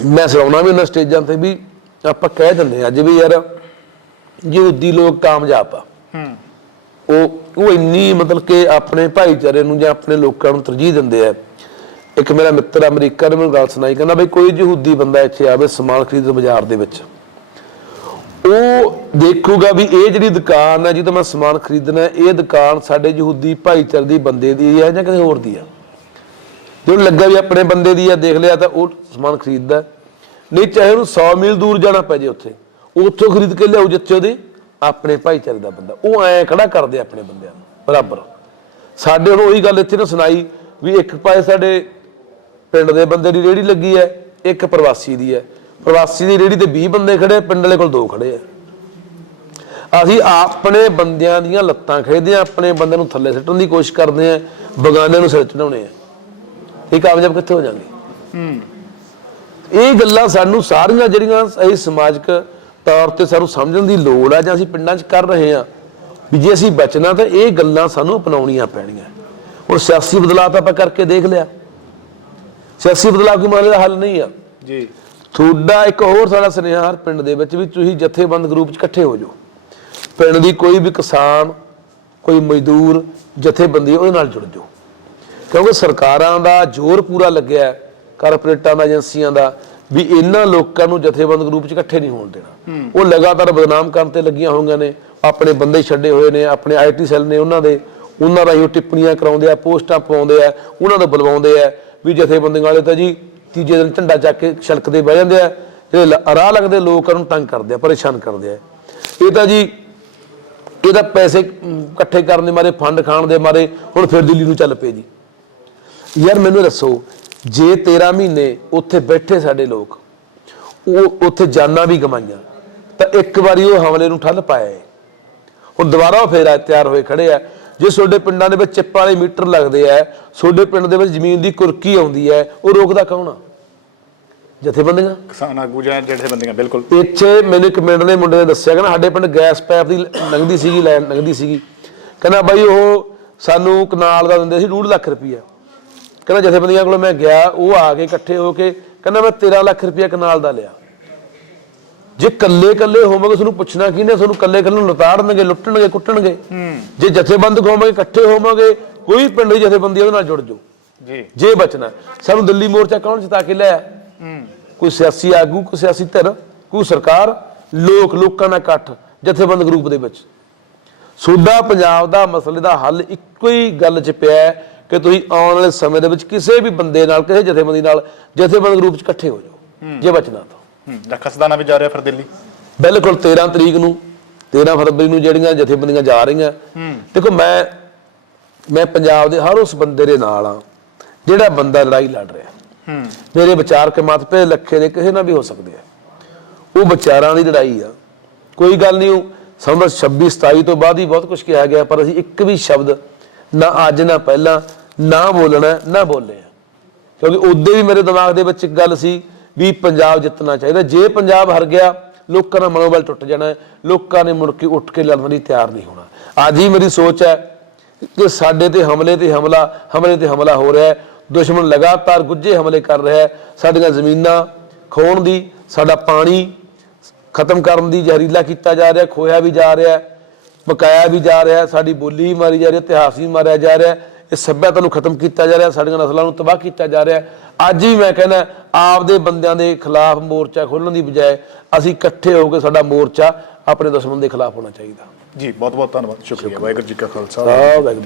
ਮੈਂ ਸੁਣਾਉਣਾ ਵੀ ਉਹਨਾਂ ਸਟੇਜਾਂ ਤੇ ਵੀ ਆਪਾਂ ਕਹਿ ਦਿੰਦੇ ਹਾਂ ਅੱਜ ਵੀ ਯਾਰ ਯਹੂਦੀ ਲੋਕ ਕਾਮਯਾਬ ਆ। ਉਹ ਉਹ ਇੰਨੀ ਮਤਲਬ ਕਿ ਆਪਣੇ ਭਾਈਚਾਰੇ ਨੂੰ ਜਾਂ ਆਪਣੇ ਲੋਕਾਂ ਨੂੰ ਤਰਜੀਹ ਦਿੰਦੇ ਆ। ਇੱਕ ਮੇਰਾ ਮਿੱਤਰ ਅਮਰੀਕਾ ਨੇ ਮੈਨੂੰ ਗੱਲ ਸੁਣਾਈ, ਕਹਿੰਦਾ ਬਈ ਕੋਈ ਯਹੂਦੀ ਬੰਦਾ ਇੱਥੇ ਆਵੇ ਸਮਾਨ ਖਰੀਦ ਬਾਜ਼ਾਰ ਦੇ ਵਿੱਚ। ਉਹ ਦੇਖੂਗਾ ਵੀ ਇਹ ਜਿਹੜੀ ਦੁਕਾਨ ਹੈ, ਜਿਹਦੇ ਮੈਂ ਸਮਾਨ ਖਰੀਦਣਾ, ਇਹ ਦੁਕਾਨ ਸਾਡੇ ਯਹੂਦੀ ਭਾਈਚਾਰੇ ਦੀ ਬੰਦੇ ਦੀ ਹੈ ਜਾਂ ਕਿਸੇ ਹੋਰ ਦੀ ਹੈ? ਜੇ ਲੱਗਾ ਵੀ ਆਪਣੇ ਬੰਦੇ ਦੀ ਆ ਦੇਖ ਲਿਆ ਤਾਂ ਉਹ ਸਮਾਨ ਖਰੀਦਦਾ। ਨਹੀਂ, ਚਾਹੇ ਉਹਨੂੰ 100 ਮੀਲ ਦੂਰ ਜਾਣਾ ਪੈ ਜੇ ਉੱਥੇ ਉੱਥੋਂ ਖਰੀਦ ਕੇ ਲਿਆਉ ਜਿੱਥੇ ਉਹਦੇ ਆਪਣੇ ਭਾਈਚਾਰੇ ਦਾ ਬੰਦਾ। ਉਹ ਐ ਖੜਾ ਕਰਦੇ ਆਪਣੇ ਬੰਦਿਆਂ ਨੂੰ, ਬਰਾਬਰ। ਸਾਡੇ ਹੁਣ ਉਹੀ ਗੱਲ ਇੱਥੇ ਨਾ ਸੁਣਾਈ ਵੀ ਇੱਕ ਪਾਸੇ ਸਾਡੇ ਪਿੰਡ ਦੇ ਬੰਦੇ ਦੀ ਰੇੜੀ ਲੱਗੀ ਹੈ ਇੱਕ ਪ੍ਰਵਾਸੀ ਦੀ ਹੈ। ਪ੍ਰਵਾਸੀ ਦੀ ਰੇੜੀ ਤੇ 20 ਬੰਦੇ ਖੜੇ ਪਿੰਡ ਵਾਲੇ ਕੋਲ ਦੋ ਖੜੇ ਆ। ਅਸੀਂ ਆਪਣੇ ਬੰਦਿਆਂ ਦੀਆਂ ਲੱਤਾਂ ਖੇਡਦੇ ਆ ਆਪਣੇ ਬੰਦੇ ਨੂੰ ਥੱਲੇ ਸਿੱਟਣ ਦੀ ਕੋਸ਼ਿਸ਼ ਕਰਦੇ ਆ ਬਗਾਨਿਆਂ ਨੂੰ ਸਿਰ ਚੜਾਉਣੇ ਆ। ਇਹ ਕਾਮਯਾਬ ਕਿੱਥੇ ਹੋ ਜਾਣਗੇ? ਇਹ ਗੱਲਾਂ ਸਾਨੂੰ ਸਾਰੀਆਂ ਜਿਹੜੀਆਂ ਅਸੀਂ ਸਮਾਜਿਕ ਤੌਰ ਤੇ ਸਾਨੂੰ ਸਮਝਣ ਦੀ ਲੋੜ ਆ ਜਾਂ ਅਸੀਂ ਪਿੰਡਾਂ 'ਚ ਕਰ ਰਹੇ ਆ ਵੀ ਜੇ ਅਸੀਂ ਬਚਣਾ ਤਾਂ ਇਹ ਗੱਲਾਂ ਸਾਨੂੰ ਅਪਣਾਉਣੀਆਂ ਪੈਣੀਆਂ। ਹੁਣ ਸਿਆਸੀ ਬਦਲਾਅ ਤਾਂ ਆਪਾਂ ਕਰਕੇ ਦੇਖ ਲਿਆ। ਸਿਆਸੀ ਬਦਲਾਅ ਕੋਈ ਮਾਮਲੇ ਦਾ ਹੱਲ ਨਹੀਂ ਆ। ਜੀ। ਤੁਹਾਡਾ ਇੱਕ ਹੋਰ ਸਾਡਾ ਸੁਨੇਹਾ ਪਿੰਡ ਦੇ ਵਿੱਚ ਵੀ ਤੁਸੀਂ ਜਥੇਬੰਦ ਗਰੁੱਪ 'ਚ ਇਕੱਠੇ ਹੋ ਜਾਓ। ਪਿੰਡ ਦੀ ਕੋਈ ਵੀ ਕਿਸਾਨ ਕੋਈ ਮਜ਼ਦੂਰ ਜਥੇਬੰਦੀ ਉਹਦੇ ਨਾਲ ਜੁੜ ਜਾਓ। ਕਿਉਂਕਿ ਸਰਕਾਰਾਂ ਦਾ ਜ਼ੋਰ ਪੂਰਾ ਲੱਗਿਆ ਹੈ, ਕਾਰਪੋਰੇਟਾਂ ਦਾ ਏਜੰਸੀਆਂ ਦਾ ਵੀ ਇਹਨਾਂ ਲੋਕਾਂ ਨੂੰ ਜਥੇਬੰਦ ਗਰੁੱਪ 'ਚ ਇਕੱਠੇ ਨਹੀਂ ਹੋਣ ਦੇਣਾ। ਉਹ ਲਗਾਤਾਰ ਬਦਨਾਮ ਕਰਨ ਤੇ ਲੱਗੀਆਂ ਹੋਈਆਂ ਨੇ ਆਪਣੇ ਬੰਦੇ ਛੱਡੇ ਹੋਏ ਨੇ ਆਪਣੇ ਆਈਟੀ ਸੈੱਲ ਨੇ ਉਹਨਾਂ ਦੇ ਉਹਨਾਂ ਰਾਹੀਂ ਉਹ ਟਿੱਪਣੀਆਂ ਕਰਾਉਂਦੇ ਆ ਪੋਸਟਾਂ ਪਾਉਂਦੇ ਆ ਉਹਨਾਂ ਨੂੰ ਬੁਲਵਾਉਂਦੇ ਆ ਵੀ ਜਥੇਬੰਦੀਆਂ ਵਾਲੇ ਤਾਂ ਜੀ ਤੀਜੇ ਦਿਨ ਝੰਡਾ ਚੱਕ ਕੇ ਛਲਕਦੇ ਬਹਿ ਜਾਂਦੇ ਆ। ਜਿਹੜੇ ਰਾਹ ਲੱਗਦੇ ਲੋਕਾਂ ਨੂੰ ਤੰਗ ਕਰਦੇ ਆ, ਪਰੇਸ਼ਾਨ ਕਰਦੇ ਆ। ਇਹ ਤਾਂ ਜੀ ਇਹਦਾ ਪੈਸੇ ਇਕੱਠੇ ਕਰਨ ਦੇ ਮਾਰੇ, ਫੰਡ ਖਾਣ ਦੇ ਮਾਰੇ, ਹੁਣ ਫਿਰ ਦਿੱਲੀ ਨੂੰ ਚੱਲ ਪਏ ਜੀ। ਯਾਰ ਮੈਨੂੰ ਦੱਸੋ, ਜੇ 13 ਮਹੀਨੇ ਉੱਥੇ ਬੈਠੇ ਸਾਡੇ ਲੋਕ, ਉਹ ਉੱਥੇ ਜਾਨਾਂ ਵੀ ਗਮਾਈਆਂ ਤਾਂ ਇੱਕ ਵਾਰੀ ਉਹ ਹਮਲੇ ਨੂੰ ਠੱਲ ਪਾਇਆ ਹੈ ਹੁਣ ਦੁਬਾਰਾ ਉਹ ਫੇਰ ਤਿਆਰ ਹੋਏ ਖੜੇ ਆ। ਜੇ ਤੁਹਾਡੇ ਪਿੰਡਾਂ ਦੇ ਵਿੱਚ ਚਿੱਪ ਵਾਲੇ ਮੀਟਰ ਲੱਗਦੇ ਆ ਤੁਹਾਡੇ ਪਿੰਡ ਦੇ ਵਿੱਚ ਜ਼ਮੀਨ ਦੀ ਕੁਰਕੀ ਆਉਂਦੀ ਹੈ ਉਹ ਰੋਕਦਾ ਕੌਣ ਆ? ਜਥੇਬੰਦੀਆਂ? ਕਿਸਾਨ ਆਗੂ ਜਾਂ ਜਿਹੜੇ ਬੰਦੀਆਂ ਬਿਲਕੁਲ। ਇੱਥੇ ਮੈਨੂੰ ਇੱਕ ਮਿੰਟ ਦੇ ਮੁੰਡੇ ਨੇ ਦੱਸਿਆ ਕਿ ਸਾਡੇ ਪਿੰਡ ਗੈਸ ਪਾਈਪ ਦੀ ਲੰਘਦੀ ਸੀਗੀ ਲਾਈਨ ਲੰਘਦੀ ਸੀਗੀ। ਕਹਿੰਦਾ ਬਾਈ ਉਹ ਸਾਨੂੰ ਕਨਾਲ ਦਾ ਦਿੰਦੇ ਸੀ 2 ਲੱਖ ਰੁਪਈਆ। ਕਹਿੰਦਾ ਜਥੇਬੰਦੀਆਂ ਕੋਲ ਮੈਂ ਗਿਆ ਉਹ ਆ ਕੇ ਇਕੱਠੇ ਹੋ ਕੇ ਕਹਿੰਦਾ ਮੈਂ 13 ਲੱਖ ਰੁਪਈਆ ਕਨਾਲ ਦਾ ਲਿਆ। ਜੇ ਕੱਲੇ ਕੱਲੇ ਹੋਵੋਗੇ ਤੁਹਾਨੂੰ ਪੁੱਛਣਾ ਕਿਹਨੇ ਤੁਹਾਨੂੰ ਕੱਲੇ ਕੱਲੇ ਨੂੰ ਲਤਾੜਨਗੇ ਲੁੱਟਣਗੇ ਕੁੱਟਣਗੇ। ਜੇ ਜਥੇਬੰਦ ਹੋਵੋਗੇ ਇਕੱਠੇ ਹੋਵੋਗੇ ਕੋਈ ਪਿੰਡ ਦੀ ਜਥੇਬੰਦੀ ਉਹਦੇ ਨਾਲ ਜੁੜ ਜਾਓ। ਜੀ। ਜੇ ਬਚਣਾ। ਸਾਨੂੰ ਦਿੱਲੀ ਮੋਰਚਾ ਕੌਣ ਜਿਤਾ ਕੇ ਲਿਆ ਕੋਈ ਸਿਆਸੀ ਆਗੂ ਕੋਈ ਸਿਆਸੀ ਧਿਰ ਕੋਈ ਸਰਕਾਰ? ਲੋਕ ਲੋਕਾਂ ਦਾ ਇਕੱਠ ਜਥੇਬੰਦ ਗਰੁੱਪ ਦੇ ਵਿੱਚ। ਸੋਡਾ ਪੰਜਾਬ ਦਾ ਮਸਲੇ ਦਾ ਹੱਲ ਇੱਕੋ ਹੀ ਗੱਲ 'ਚ ਪਿਆ ਹੈ ਕਿ ਤੁਸੀਂ ਆਉਣ ਵਾਲੇ ਸਮੇਂ ਦੇ ਵਿੱਚ ਕਿਸੇ ਵੀ ਬੰਦੇ ਨਾਲ ਕਿਸੇ ਜਥੇਬੰਦੀ ਨਾਲ ਜਥੇਬੰਦ ਗਰੁੱਪ 'ਚ ਇਕੱਠੇ ਹੋ ਜਾਓ ਜੇ ਬਚਣਾ ਤਾਂ। ਹੂੰ ਰਖਸਦਾਨਾ ਵੀ ਜਾ ਰਿਹਾ ਫਿਰ ਦਿੱਲੀ। ਬਿਲਕੁਲ 13 ਤਰੀਕ ਨੂੰ 13 ਫਰਵਰੀ ਨੂੰ ਜਿਹੜੀਆਂ ਜਥੇਬੰਦੀਆਂ ਜਾ ਰਹੀਆਂ। ਦੇਖੋ ਮੈਂ ਮੈਂ ਪੰਜਾਬ ਦੇ ਹਰ ਉਸ ਬੰਦੇ ਦੇ ਨਾਲ ਆ ਜਿਹੜਾ ਬੰਦਾ ਲੜਾਈ ਲੜ ਰਿਹਾ। ਹੂੰ। ਮੇਰੇ ਵਿਚਾਰ ਕੇ ਮਤ ਪੇ ਲੱਖੇ ਦੇ ਕਿਸੇ ਨਾਲ ਵੀ ਹੋ ਸਕਦੇ ਆ। ਉਹ ਵਿਚਾਰਾਂ ਦੀ ਲੜਾਈ ਆ। ਕੋਈ ਗੱਲ ਨਹੀਂ ਉਹ ਸੰਵਤ 26 27 ਤੋਂ ਬਾਅਦ ਹੀ ਬਹੁਤ ਕੁਝ ਕਿਹਾ ਗਿਆ ਪਰ ਅਸੀਂ ਇੱਕ ਵੀ ਸ਼ਬਦ ਨਾ ਅੱਜ ਨਾ ਪਹਿਲਾਂ ਨਾ ਬੋਲਣਾ ਨਾ ਬੋਲੇ ਕਿਉਂਕਿ ਉਦੋਂ ਵੀ ਮੇਰੇ ਦਿਮਾਗ ਦੇ ਵਿੱਚ ਇੱਕ ਗੱਲ ਸੀ ਵੀ ਪੰਜਾਬ ਜਿੱਤਣਾ ਚਾਹੀਦਾ। ਜੇ ਪੰਜਾਬ ਹਾਰ ਗਿਆ, ਲੋਕਾਂ ਦਾ ਮਨੋਬਲ ਟੁੱਟ ਜਾਣਾ, ਲੋਕਾਂ ਨੇ ਮੁੜ ਕੇ ਉੱਠ ਕੇ ਲੜਨ ਲਈ ਤਿਆਰ ਨਹੀਂ ਹੋਣਾ। ਅੱਜ ਹੀ ਮੇਰੀ ਸੋਚ ਹੈ ਕਿ ਸਾਡੇ ਤੇ ਹਮਲੇ ਤੇ ਹਮਲਾ, ਹਮਲੇ ਤੇ ਹਮਲਾ ਹੋ ਰਿਹਾ ਹੈ। ਦੁਸ਼ਮਣ ਲਗਾਤਾਰ ਗੁੱਜੇ ਹਮਲੇ ਕਰ ਰਿਹਾ ਹੈ। ਸਾਡੀਆਂ ਜ਼ਮੀਨਾਂ ਖੋਣ ਦੀ, ਸਾਡਾ ਪਾਣੀ ਖਤਮ ਕਰਨ ਦੀ ਜ਼ਹਿਰੀਲਾ ਕੀਤਾ ਜਾ ਰਿਹਾ ਖੋਇਆ ਵੀ ਜਾ ਰਿਹਾ ਪਕਾਇਆ ਵੀ ਜਾ ਰਿਹਾ ਸਾਡੀ ਬੋਲੀ ਵੀ ਮਾਰੀ ਜਾ ਰਹੀ ਹੈ, ਇਤਿਹਾਸ ਵੀ ਮਾਰਿਆ ਜਾ ਰਿਹਾ ਇਹ ਸੱਭਿਅਤਾ ਨੂੰ ਖਤਮ ਕੀਤਾ ਜਾ ਰਿਹਾ ਸਾਡੀਆਂ ਨਸਲਾਂ ਨੂੰ ਤਬਾਹ ਕੀਤਾ ਜਾ ਰਿਹਾ। ਅੱਜ ਹੀ ਮੈਂ ਕਹਿੰਦਾ ਆਪਦੇ ਬੰਦਿਆਂ ਦੇ ਖਿਲਾਫ ਮੋਰਚਾ ਖੋਲਣ ਦੀ ਬਜਾਏ ਅਸੀਂ ਇਕੱਠੇ ਹੋ ਕੇ ਸਾਡਾ ਮੋਰਚਾ ਆਪਣੇ ਦੁਸ਼ਮਣ ਦੇ ਖਿਲਾਫ ਹੋਣਾ ਚਾਹੀਦਾ। ਜੀ ਬਹੁਤ ਬਹੁਤ ਧੰਨਵਾਦ ਸ਼ੁਕਰੀਆ। ਵਾਹਿਗੁਰੂ ਜੀ ਕਾ ਖਾਲਸਾ। ਵਾਹਿਗੁਰੂ